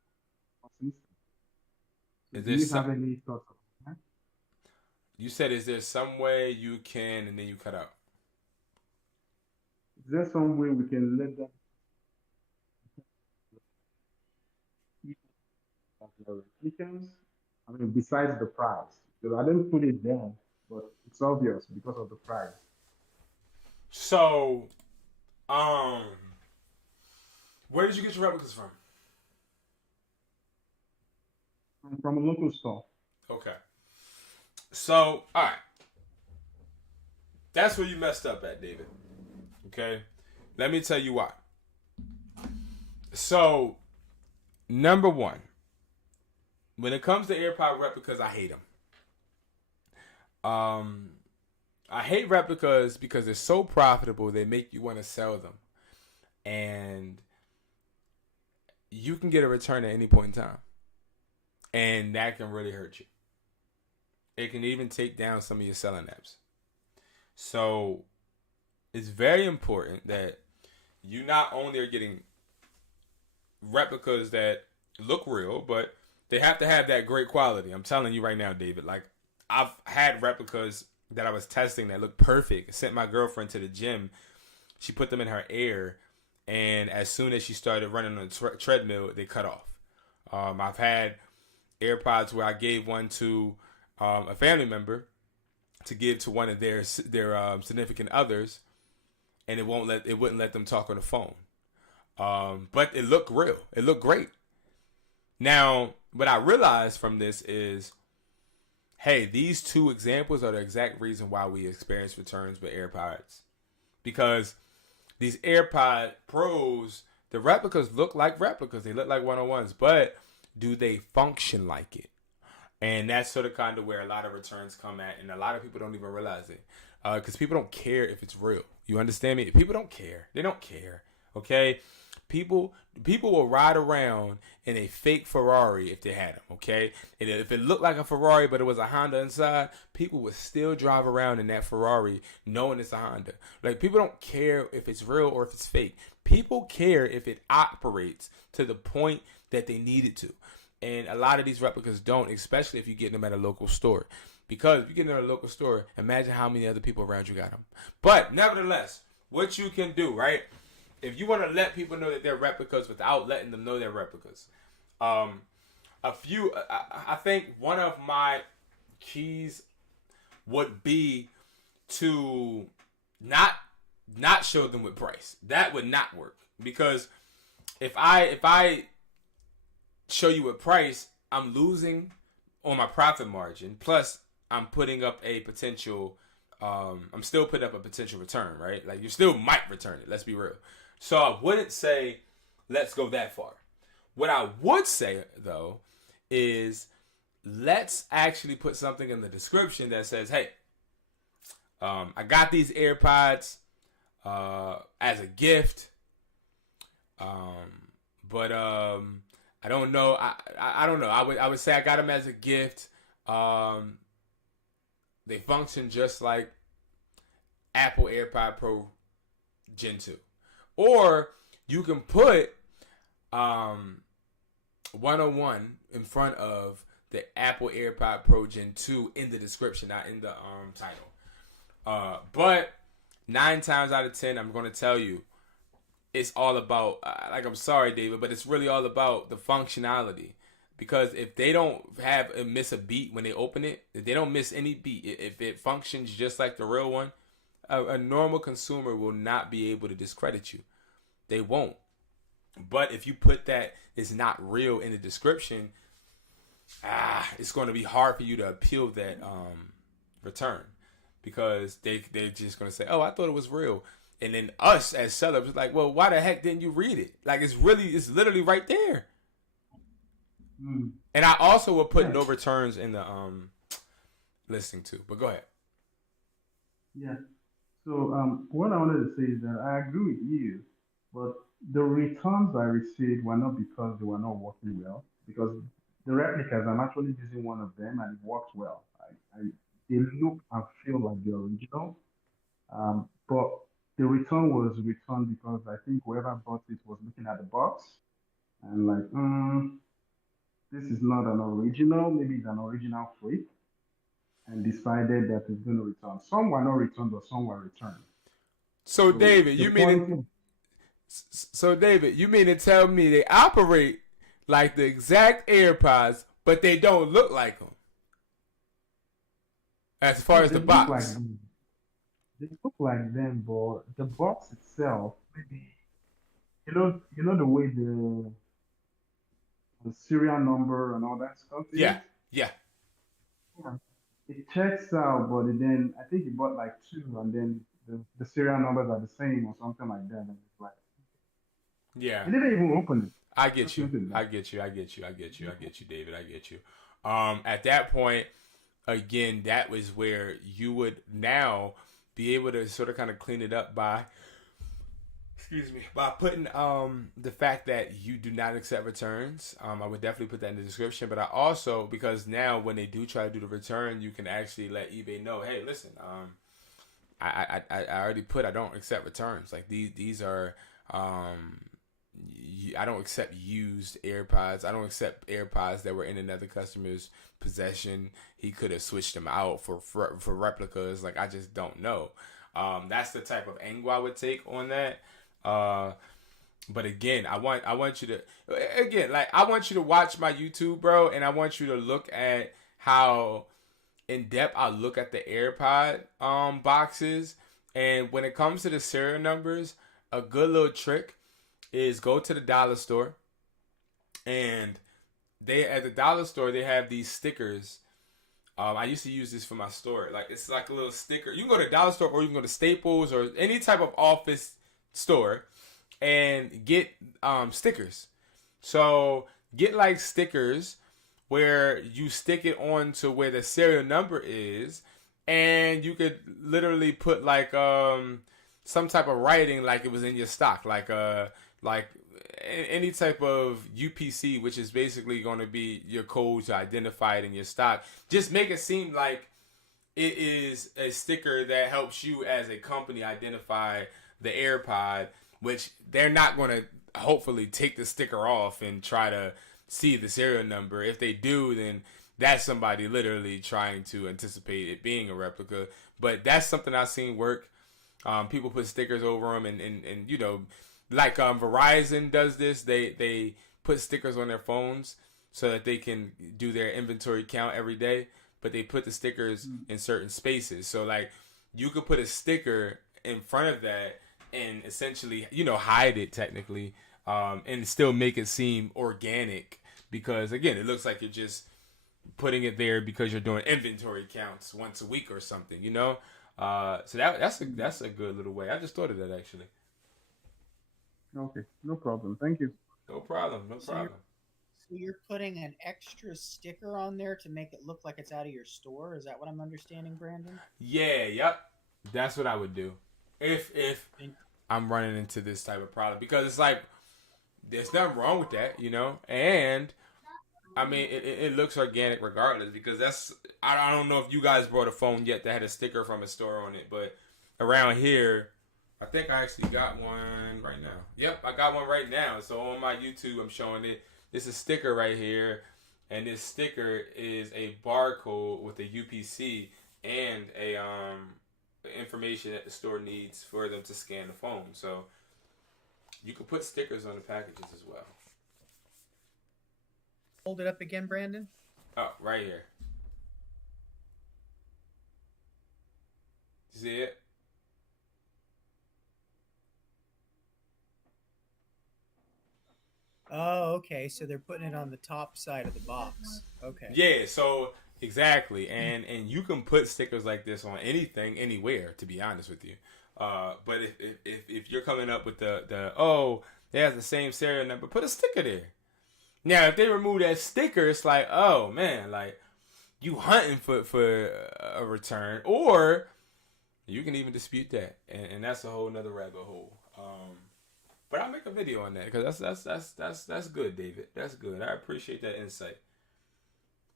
So Is do there you have any thoughts on that? You said, is there some way you can, and then you cut out? Is there some way we can let them of the replicants? I mean, besides the price. Because I didn't put it there, but it's obvious because of the price. So, where did you get your replicas from? From a local store. Okay. So, all right. That's where you messed up at, David. Okay? Let me tell you why. So, number one, when it comes to AirPod replicas, I hate them. I hate replicas because they're so profitable, they make you want to sell them. And you can get a return at any point in time. And that can really hurt you. It can even take down some of your selling apps. So it's very important that you not only are getting replicas that look real, but they have to have that great quality. I'm telling you right now, David, like I've had replicas that I was testing that looked perfect. I sent my girlfriend to the gym. She put them in her ear, and as soon as she started running on the treadmill, they cut off. I've had AirPods where I gave one to a family member to give to one of their significant others, and it wouldn't let them talk on the phone. But it looked real. It looked great. Now, what I realized from this is, hey, these two examples are the exact reason why we experience returns with AirPods. Because these AirPod Pros, the replicas look like replicas. They look like 101s, but do they function like it? And that's sort of kind of where a lot of returns come at, and a lot of people don't even realize it. Because people don't care if it's real. You understand me? People don't care. They don't care. Okay? People will ride around in a fake Ferrari if they had them, okay? And if it looked like a Ferrari but it was a Honda inside, people would still drive around in that Ferrari knowing it's a Honda. Like, people don't care if it's real or if it's fake. People care if it operates to the point that they need it to. And a lot of these replicas don't, especially if you get them at a local store. Because if you get them at a local store, imagine how many other people around you got them. But nevertheless, what you can do, right? If you want to let people know that they're replicas without letting them know they're replicas, I think one of my keys would be to not show them with price. That would not work, because if I show you with price, I'm losing on my profit margin. Plus, I'm putting up a potential. I'm still putting up a potential return, right? Like, you still might return it. Let's be real. So I wouldn't say let's go that far. What I would say, though, is let's actually put something in the description that says, hey, I got these AirPods as a gift, but I don't know. I don't know. I would say I got them as a gift. They function just like Apple AirPod Pro Gen 2. Or you can put 101 in front of the Apple AirPod Pro Gen 2 in the description, not in the title. But 9 times out of 10, I'm going to tell you, it's all about, I'm sorry, David, but it's really all about the functionality. Because if they don't miss a beat when they open it, if they don't miss any beat, if it functions just like the real one, a normal consumer will not be able to discredit you. They won't. But if you put that it's not real in the description, it's going to be hard for you to appeal that return. Because they're just going to say, oh, I thought it was real. And then us as sellers, like, well, why the heck didn't you read it? Like, it's literally right there. Mm. And I also will put no returns in the listing too. But go ahead. Yeah. So what I wanted to say is that I agree with you, but the returns I received were not because they were not working well. Because the replicas, I'm actually using one of them and it works well. They look and feel like the original, but the return was returned because I think whoever bought it was looking at the box and like, this is not an original, maybe it's an original freak, and decided that it's going to return. Some were not returned, but some were returned. So David, you mean to tell me they operate like the exact AirPods, but they don't look like them? As far as the box. They look like them, but the box itself, maybe, you know the way the serial number and all that stuff is? Yeah. It checks out, but then I think he bought like 2, and then the serial numbers are the same or something like that. And it's like, yeah, he didn't even open it. I get you, David. I get you. At that point, again, that was where you would now be able to sort of kind of clean it up by putting the fact that you do not accept returns. I would definitely put that in the description. But I also, because now when they do try to do the return, you can actually let eBay know, hey, listen, I already put I don't accept returns. Like these are I don't accept used AirPods. I don't accept AirPods that were in another customer's possession. He could have switched them out for replicas. Like, I just don't know. That's the type of angle I would take on that. But again, I want you to watch my YouTube, bro, and I want you to look at how in depth I look at the AirPod boxes. And when it comes to the serial numbers, a good little trick is go to the dollar store, and at the dollar store they have these stickers. I used to use this for my store. Like, it's like a little sticker. You can go to the dollar store, or you can go to Staples or any type of office store and get stickers. So get like stickers where you stick it on to where the serial number is, and you could literally put like some type of writing like it was in your stock, like any type of UPC, which is basically going to be your code to identify it in your stock. Just make it seem like it is a sticker that helps you as a company identify the AirPod, which they're not going to hopefully take the sticker off and try to see the serial number. If they do, then that's somebody literally trying to anticipate it being a replica. But that's something I've seen work. People put stickers over them, and you know, like Verizon does this. They put stickers on their phones so that they can do their inventory count every day, but they put the stickers in certain spaces. So like, you could put a sticker in front of that and essentially, you know, hide it technically, and still make it seem organic, because again, it looks like you're just putting it there because you're doing inventory counts once a week or something, you know. So that's a good little way. I just thought of that actually. Okay, no problem. Thank you. No problem. So you're putting an extra sticker on there to make it look like it's out of your store? Is that what I'm understanding, Brandon? Yeah, yep. That's what I would do if I'm running into this type of problem, because it's like there's nothing wrong with that, you know. And I mean, it looks organic regardless, because I don't know if you guys bought a phone yet that had a sticker from a store on it, but around here, I think I actually got one right now. Yep, I got one right now. So on my YouTube, I'm showing it. It's a sticker right here, and this sticker is a barcode with a UPC and a information that the store needs for them to scan the phone. So you can put stickers on the packages as well. Hold it up again, Brandon. Oh, right here. See it? Oh, okay. So they're putting it on the top side of the box. Okay. Yeah, so exactly. And you can put stickers like this on anything, anywhere, to be honest with you. But if you're coming up with the oh, they have the same serial number, put a sticker there. Now, if they remove that sticker, it's like, oh man, like you hunting for a return, or you can even dispute that, and that's a whole nother rabbit hole. But I'll make a video on that, because that's good, David. That's good. I appreciate that insight.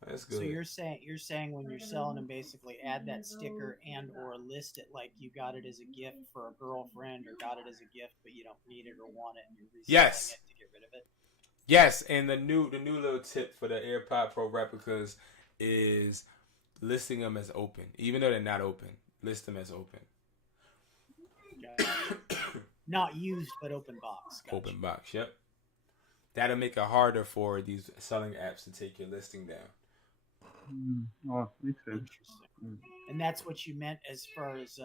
That's good. So you're saying when you're selling them, basically add that sticker and or list it like you got it as a gift for a girlfriend, or got it as a gift but you don't need it or want it, and you're reselling it to get rid of it. Yes, and the new little tip for the AirPod Pro replicas is listing them as open, even though they're not open. List them as open. Not used, but open box. Gotcha. Open box, yep. That'll make it harder for these selling apps to take your listing down. Oh, makes sense. Interesting. And that's what you meant as far as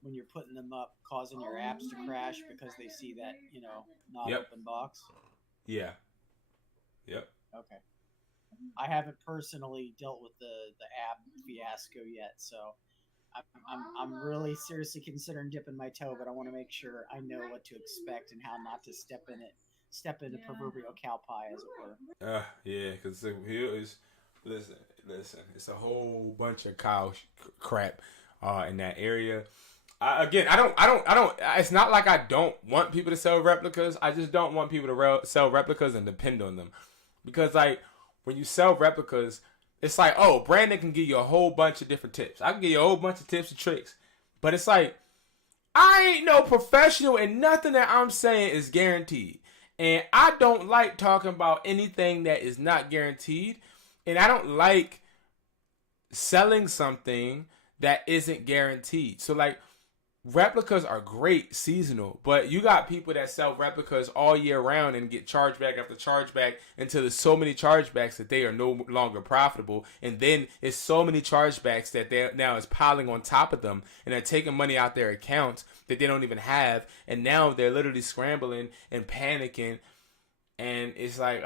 when you're putting them up, causing your apps to crash because they see that, not open box? Yeah. Yep. Okay. I haven't personally dealt with the app fiasco yet, so I'm really seriously considering dipping my toe, but I want to make sure I know what to expect and how not to step in the proverbial cow pie, as it were. Yeah, because here is listen, it's a whole bunch of cow crap in that area. I don't. It's not like I don't want people to sell replicas. I just don't want people to sell replicas and depend on them, because like when you sell replicas, it's like, oh, Brandon can give you a whole bunch of different tips. I can give you a whole bunch of tips and tricks. But it's like, I ain't no professional, and nothing that I'm saying is guaranteed. And I don't like talking about anything that is not guaranteed. And I don't like selling something that isn't guaranteed. So like, replicas are great seasonal, but you got people that sell replicas all year round and get chargeback after chargeback until there's so many chargebacks that they are no longer profitable, and then it's so many chargebacks that they now is piling on top of them, and they're taking money out their accounts that they don't even have, and now they're literally scrambling and panicking, and it's like,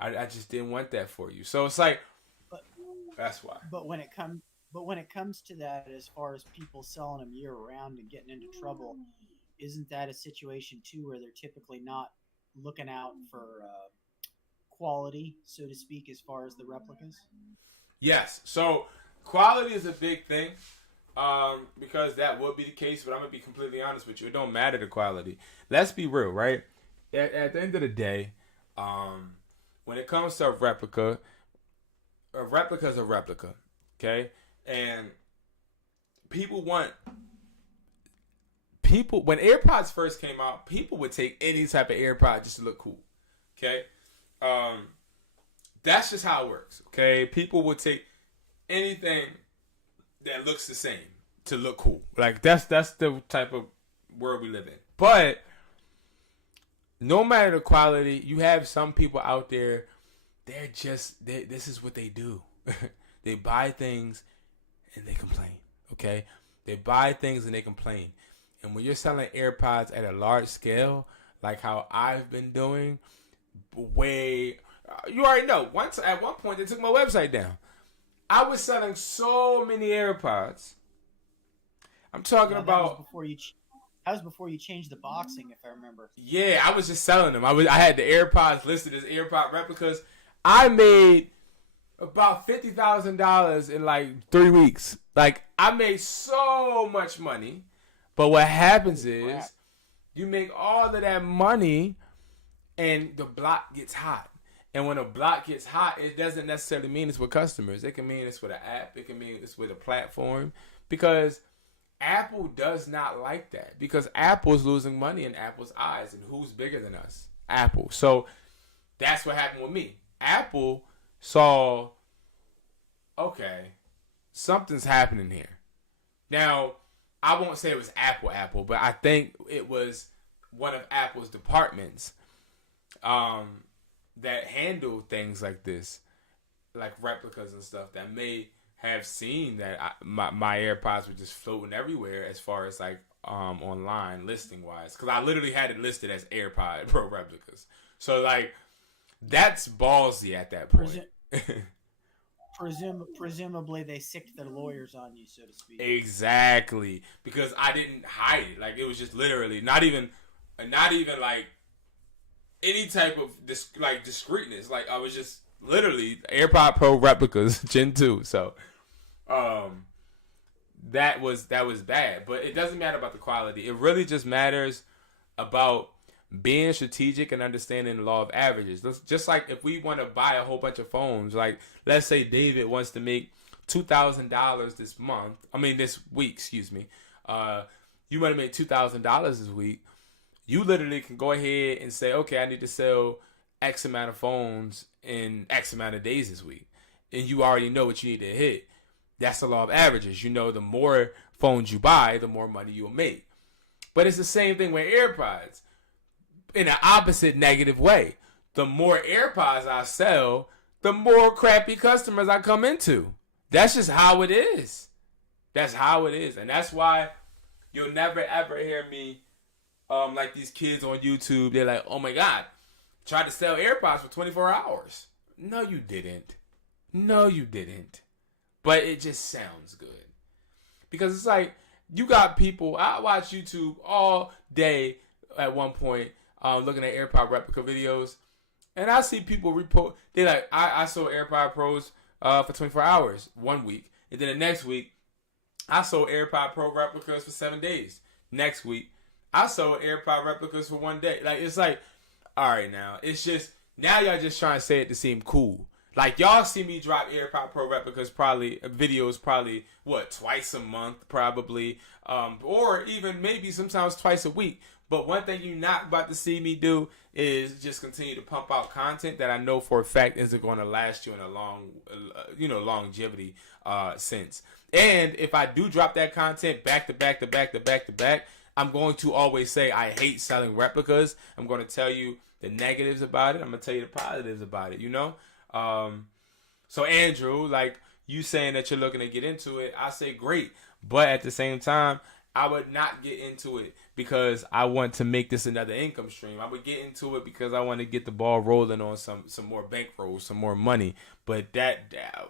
I just didn't want that for you. So it's like, that's why. But when it comes to that, as far as people selling them year round and getting into trouble, isn't that a situation too where they're typically not looking out for quality, so to speak, as far as the replicas? Yes. So quality is a big thing, because that would be the case. But I'm gonna be completely honest with you. It don't matter the quality. Let's be real, right? At the end of the day, when it comes to a replica's a replica. Okay. And when AirPods first came out, people would take any type of AirPod just to look cool. Okay? That's just how it works. Okay? People would take anything that looks the same to look cool. Like that's the type of world we live in. But no matter the quality, you have some people out there, this is what they do. They buy things and they complain, okay? They buy things and they complain. And when you're selling AirPods at a large scale, like how I've been doing, you already know. At one point, they took my website down. I was selling so many AirPods. I'm talking about... That was before you changed the boxing, if I remember. Yeah, I was just selling them. I had the AirPods listed as AirPod replicas. I made... about $50,000 in like 3 weeks. Like, I made so much money, but what happens is you make all of that money and the block gets hot. And when a block gets hot, it doesn't necessarily mean it's with customers. It can mean it's with an app. It can mean it's with a platform. Because Apple does not like that. Because Apple's losing money in Apple's eyes. And who's bigger than us? Apple. So that's what happened with me. Apple saw, okay, something's happening here. Now, I won't say it was Apple, but I think it was one of Apple's departments that handle things like this, like replicas and stuff, that may have seen that my AirPods were just floating everywhere as far as like online listing wise, because I literally had it listed as AirPod Pro replicas. So like that's ballsy at that point. Presumably they sicked their lawyers on you, so to speak. Exactly, because I didn't hide it. Like, it was just literally not even like any type of discreetness. Like, I was just literally AirPod Pro replicas Gen 2. So that was bad, but it doesn't matter about the quality. It really just matters about being strategic and understanding the law of averages. Just like if we want to buy a whole bunch of phones, like let's say David wants to make $2,000 this week, excuse me. You want to make $2,000 this week. You literally can go ahead and say, okay, I need to sell X amount of phones in X amount of days this week. And you already know what you need to hit. That's the law of averages. You know, the more phones you buy, the more money you'll make. But it's the same thing with AirPods. In an opposite negative way. The more AirPods I sell, the more crappy customers I come into. That's just how it is. That's how it is. And that's why you'll never ever hear me like these kids on YouTube. They're like, oh my God, tried to sell AirPods for 24 hours. No, you didn't. No, you didn't. But it just sounds good. Because it's like, you got people, I watch YouTube all day at one point, looking at AirPod replica videos, and I see people repost. They like, I sold AirPod Pros for 24 hours 1 week, and then the next week, I sold AirPod Pro replicas for 7 days. Next week, I sold AirPod replicas for 1 day. Like, it's like, all right, now it's just now y'all just trying to say it to seem cool. Like, y'all see me drop AirPod Pro replicas videos what, twice a month probably, or even maybe sometimes twice a week. But one thing you're not about to see me do is just continue to pump out content that I know for a fact isn't going to last you in a long, longevity sense. And if I do drop that content back to back, I'm going to always say I hate selling replicas. I'm going to tell you the negatives about it. I'm going to tell you the positives about it, you know? So Andrew, like you saying that you're looking to get into it, I say great. But at the same time, I would not get into it because I want to make this another income stream. I would get into it because I want to get the ball rolling on some more bankrolls, some more money. But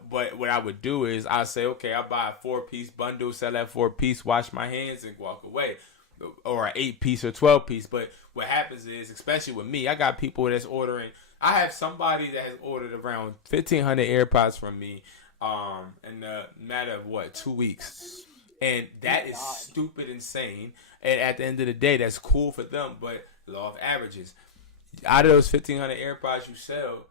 what I would do is I say, okay, I'll buy a 4-piece bundle, sell that 4-piece, wash my hands, and walk away. Or an 8-piece or 12-piece. But what happens is, especially with me, I got people that's ordering. I have somebody that has ordered around 1,500 AirPods from me in a matter of 2 weeks. And that is stupid insane. And at the end of the day, that's cool for them, but law of averages. Out of those 1,500 AirPods you sell,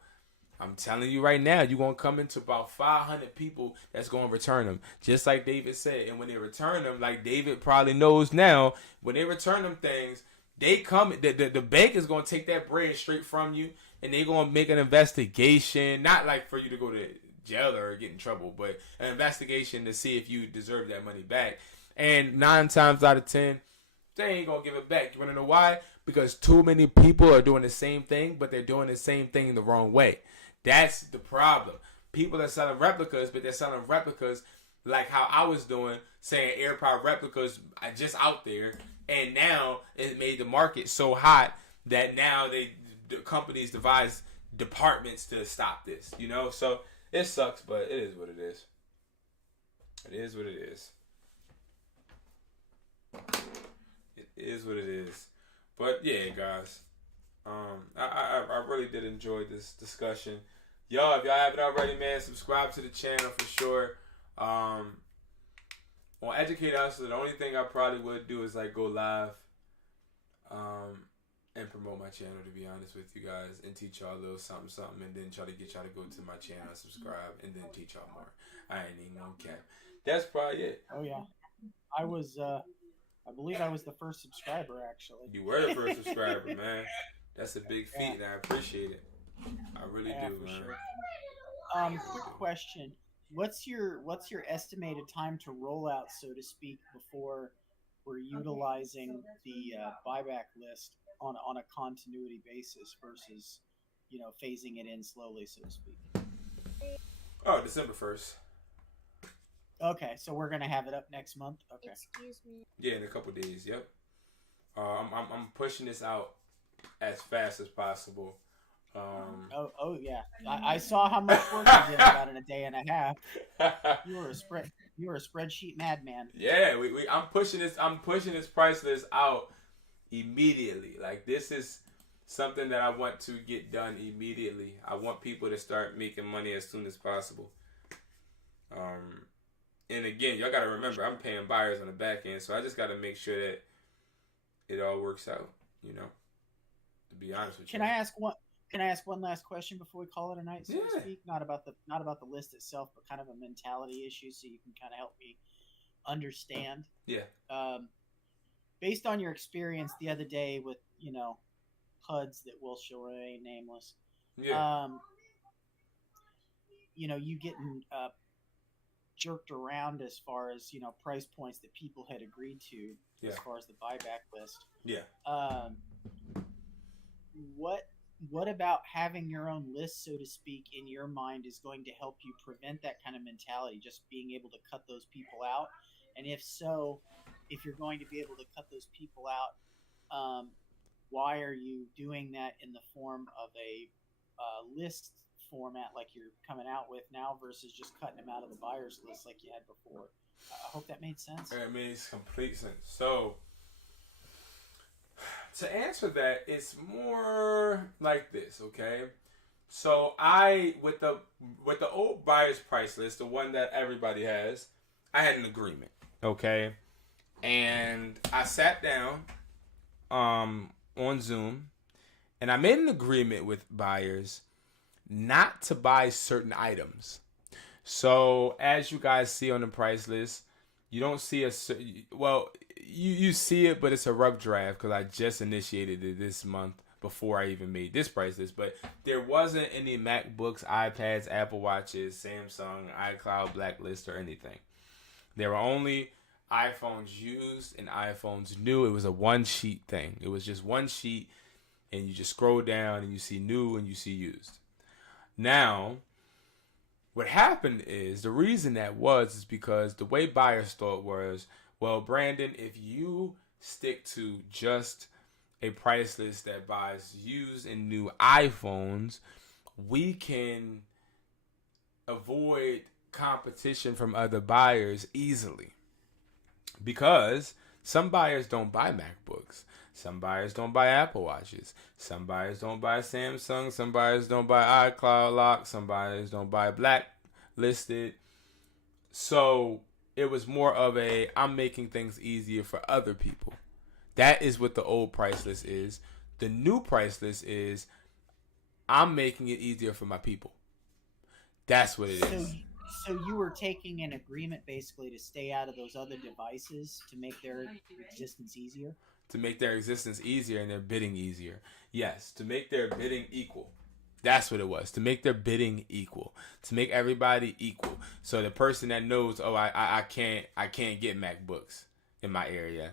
I'm telling you right now, you're going to come into about 500 people that's going to return them. Just like David said. And when they return them, like David probably knows now, when they return them things, they come, the bank is going to take that bread straight from you, and they're going to make an investigation, not like for you to go to jail or get in trouble, but an investigation to see if you deserve that money back. And 9 times out of 10, they ain't gonna give it back. You wanna know why? Because too many people are doing the same thing, but they're doing the same thing the wrong way. That's the problem. People are selling replicas, but they're selling replicas like how I was doing, saying AirPod replicas are just out there, and now it made the market so hot that now the companies devise departments to stop this, you know? So it sucks, but it is what it is. It is what it is. It is what it is. But yeah, guys, I really did enjoy this discussion. Yo, if y'all haven't already, man, subscribe to the channel for sure. On Educate Hustler, the only thing I probably would do is like go live and promote my channel, to be honest with you guys, and teach y'all a little something, and then try to get y'all to go to my channel and subscribe, and then teach y'all more. I ain't even no cap. That's probably it. Oh yeah, I was. I believe I was the first subscriber, actually. You were the first subscriber, man. That's a big feat, and I appreciate it. I really do, for man. Sure. Quick question: What's your estimated time to roll out, so to speak, before we're utilizing the buyback list on a continuity basis versus, phasing it in slowly, so to speak? Oh, December 1st. Okay, so we're gonna have it up next month. Okay. Excuse me. Yeah, in a couple days. Yep. I'm pushing this out as fast as possible. Oh yeah, I saw how much work you did about in a day and a half. You were a spreadsheet madman. Yeah, I'm pushing this price list out immediately. Like, this is something that I want to get done immediately. I want people to start making money as soon as possible. And again, y'all gotta remember, I'm paying buyers on the back end, so I just gotta make sure that it all works out. To be honest with you. Can I ask one last question before we call it a night, so to speak? Not about the list itself, but kind of a mentality issue, so you can kind of help me understand. Yeah. Based on your experience the other day with HUDs that will shall remain nameless. Yeah. You getting jerked around as far as price points that people had agreed to as far as the buyback list. Yeah. What about having your own list, so to speak, in your mind is going to help you prevent that kind of mentality, just being able to cut those people out? And if so, if you're going to be able to cut those people out, why are you doing that in the form of a list format like you're coming out with now versus just cutting them out of the buyer's list like you had before? I hope that made sense. It makes complete sense. So, to answer that, it's more like this, okay? So with the old buyer's price list, the one that everybody has, I had an agreement, okay? And I sat down on Zoom, and I made an agreement with buyers not to buy certain items. As you guys see on the price list, you don't see you see it, but it's a rough draft because I just initiated it this month before I even made this price list. But there wasn't any MacBooks, iPads, Apple Watches, Samsung, iCloud blacklist, or anything. There were only iPhones used and iPhones new. It was a one-sheet thing. It was just one sheet, and you just scroll down and you see new and you see used. Now, what happened is, the reason that is because the way buyers thought was, well, Brandon, if you stick to just a price list that buys used and new iPhones, we can avoid competition from other buyers easily. Because some buyers don't buy MacBooks. Some buyers don't buy Apple Watches. Some buyers don't buy Samsung. Some buyers don't buy iCloud Lock. Some buyers don't buy blacklisted. So it was more of I'm making things easier for other people. That is what the old price list is. The new price list is I'm making it easier for my people. That's what it is. So you were taking an agreement basically to stay out of those other devices to make their existence easier? To make their existence easier and their bidding easier. Yes, to make their bidding equal. That's what it was. To make their bidding equal. To make everybody equal. So the person that knows, I can't get MacBooks in my area,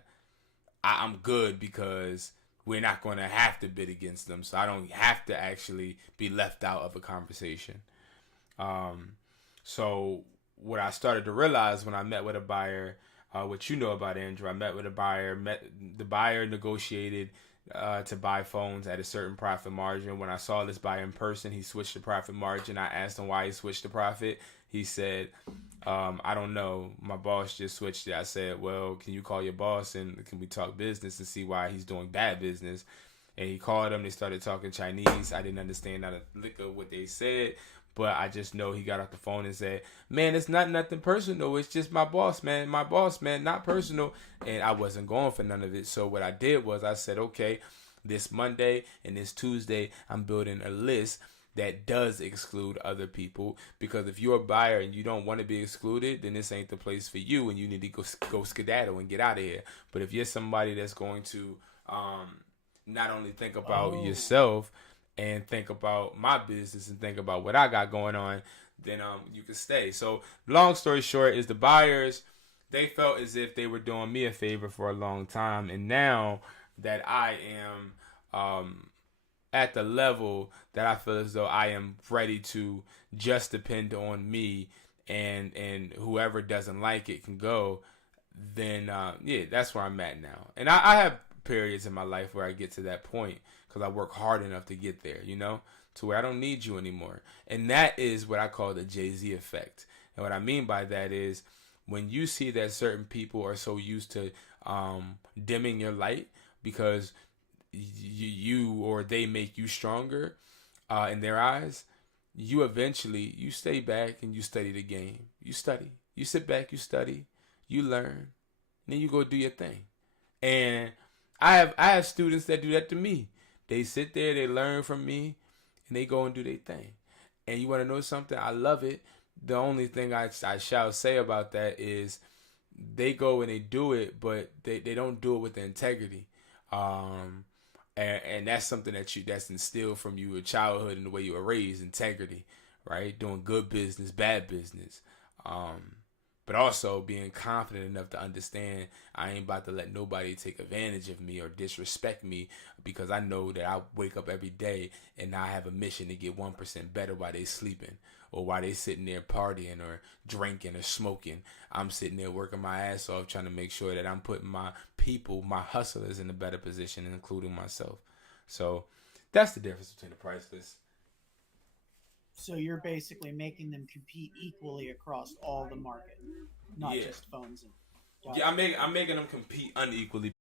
I'm good because we're not going to have to bid against them. So I don't have to actually be left out of a conversation. So what I started to realize when I met with a buyer, what you know about Andrew, I met with a buyer, the buyer negotiated to buy phones at a certain profit margin. When I saw this buyer in person, he switched the profit margin. I asked him why he switched the profit. He said, I don't know. My boss just switched it. I said, well, can you call your boss and can we talk business and see why he's doing bad business? And he called him. They started talking Chinese. I didn't understand not a lick of what they said, But I just know he got off the phone and said, man, it's not nothing personal. It's just my boss, man. My boss, man, not personal. And I wasn't going for none of it. So what I did was I said, okay, this Monday and this Tuesday, I'm building a list that does exclude other people. Because if you're a buyer and you don't want to be excluded, then this ain't the place for you and you need to go skedaddle and get out of here. But if you're somebody that's going to not only think about yourself and think about my business and think about what I got going on, then you can stay. So long story short is the buyers, they felt as if they were doing me a favor for a long time. And now that I am at the level that I feel as though I am ready to just depend on me and whoever doesn't like it can go, then yeah, that's where I'm at now. And I have periods in my life where I get to that point because I work hard enough to get there, you know, to where I don't need you anymore. And that is what I call the Jay-Z effect. And what I mean by that is when you see that certain people are so used to dimming your light because you or they make you stronger in their eyes, you eventually, you stay back and you study the game. You study. You sit back, you study, you learn, and then you go do your thing. And I have students that do that to me. They sit there, they learn from me, and they go and do their thing. And you want to know something? I love it. The only thing I shall say about that is they go and they do it, but they don't do it with the integrity. And that's something that's instilled from you in childhood and the way you were raised, integrity, right? Doing good business, bad business. But also being confident enough to understand I ain't about to let nobody take advantage of me or disrespect me because I know that I wake up every day and I have a mission to get 1% better while they sleeping or while they sitting there partying or drinking or smoking. I'm sitting there working my ass off trying to make sure that I'm putting my people, my hustlers in a better position, including myself. So that's the difference between the price list. So you're basically making them compete equally across all the market, not just phones. And yeah, I'm making them compete unequally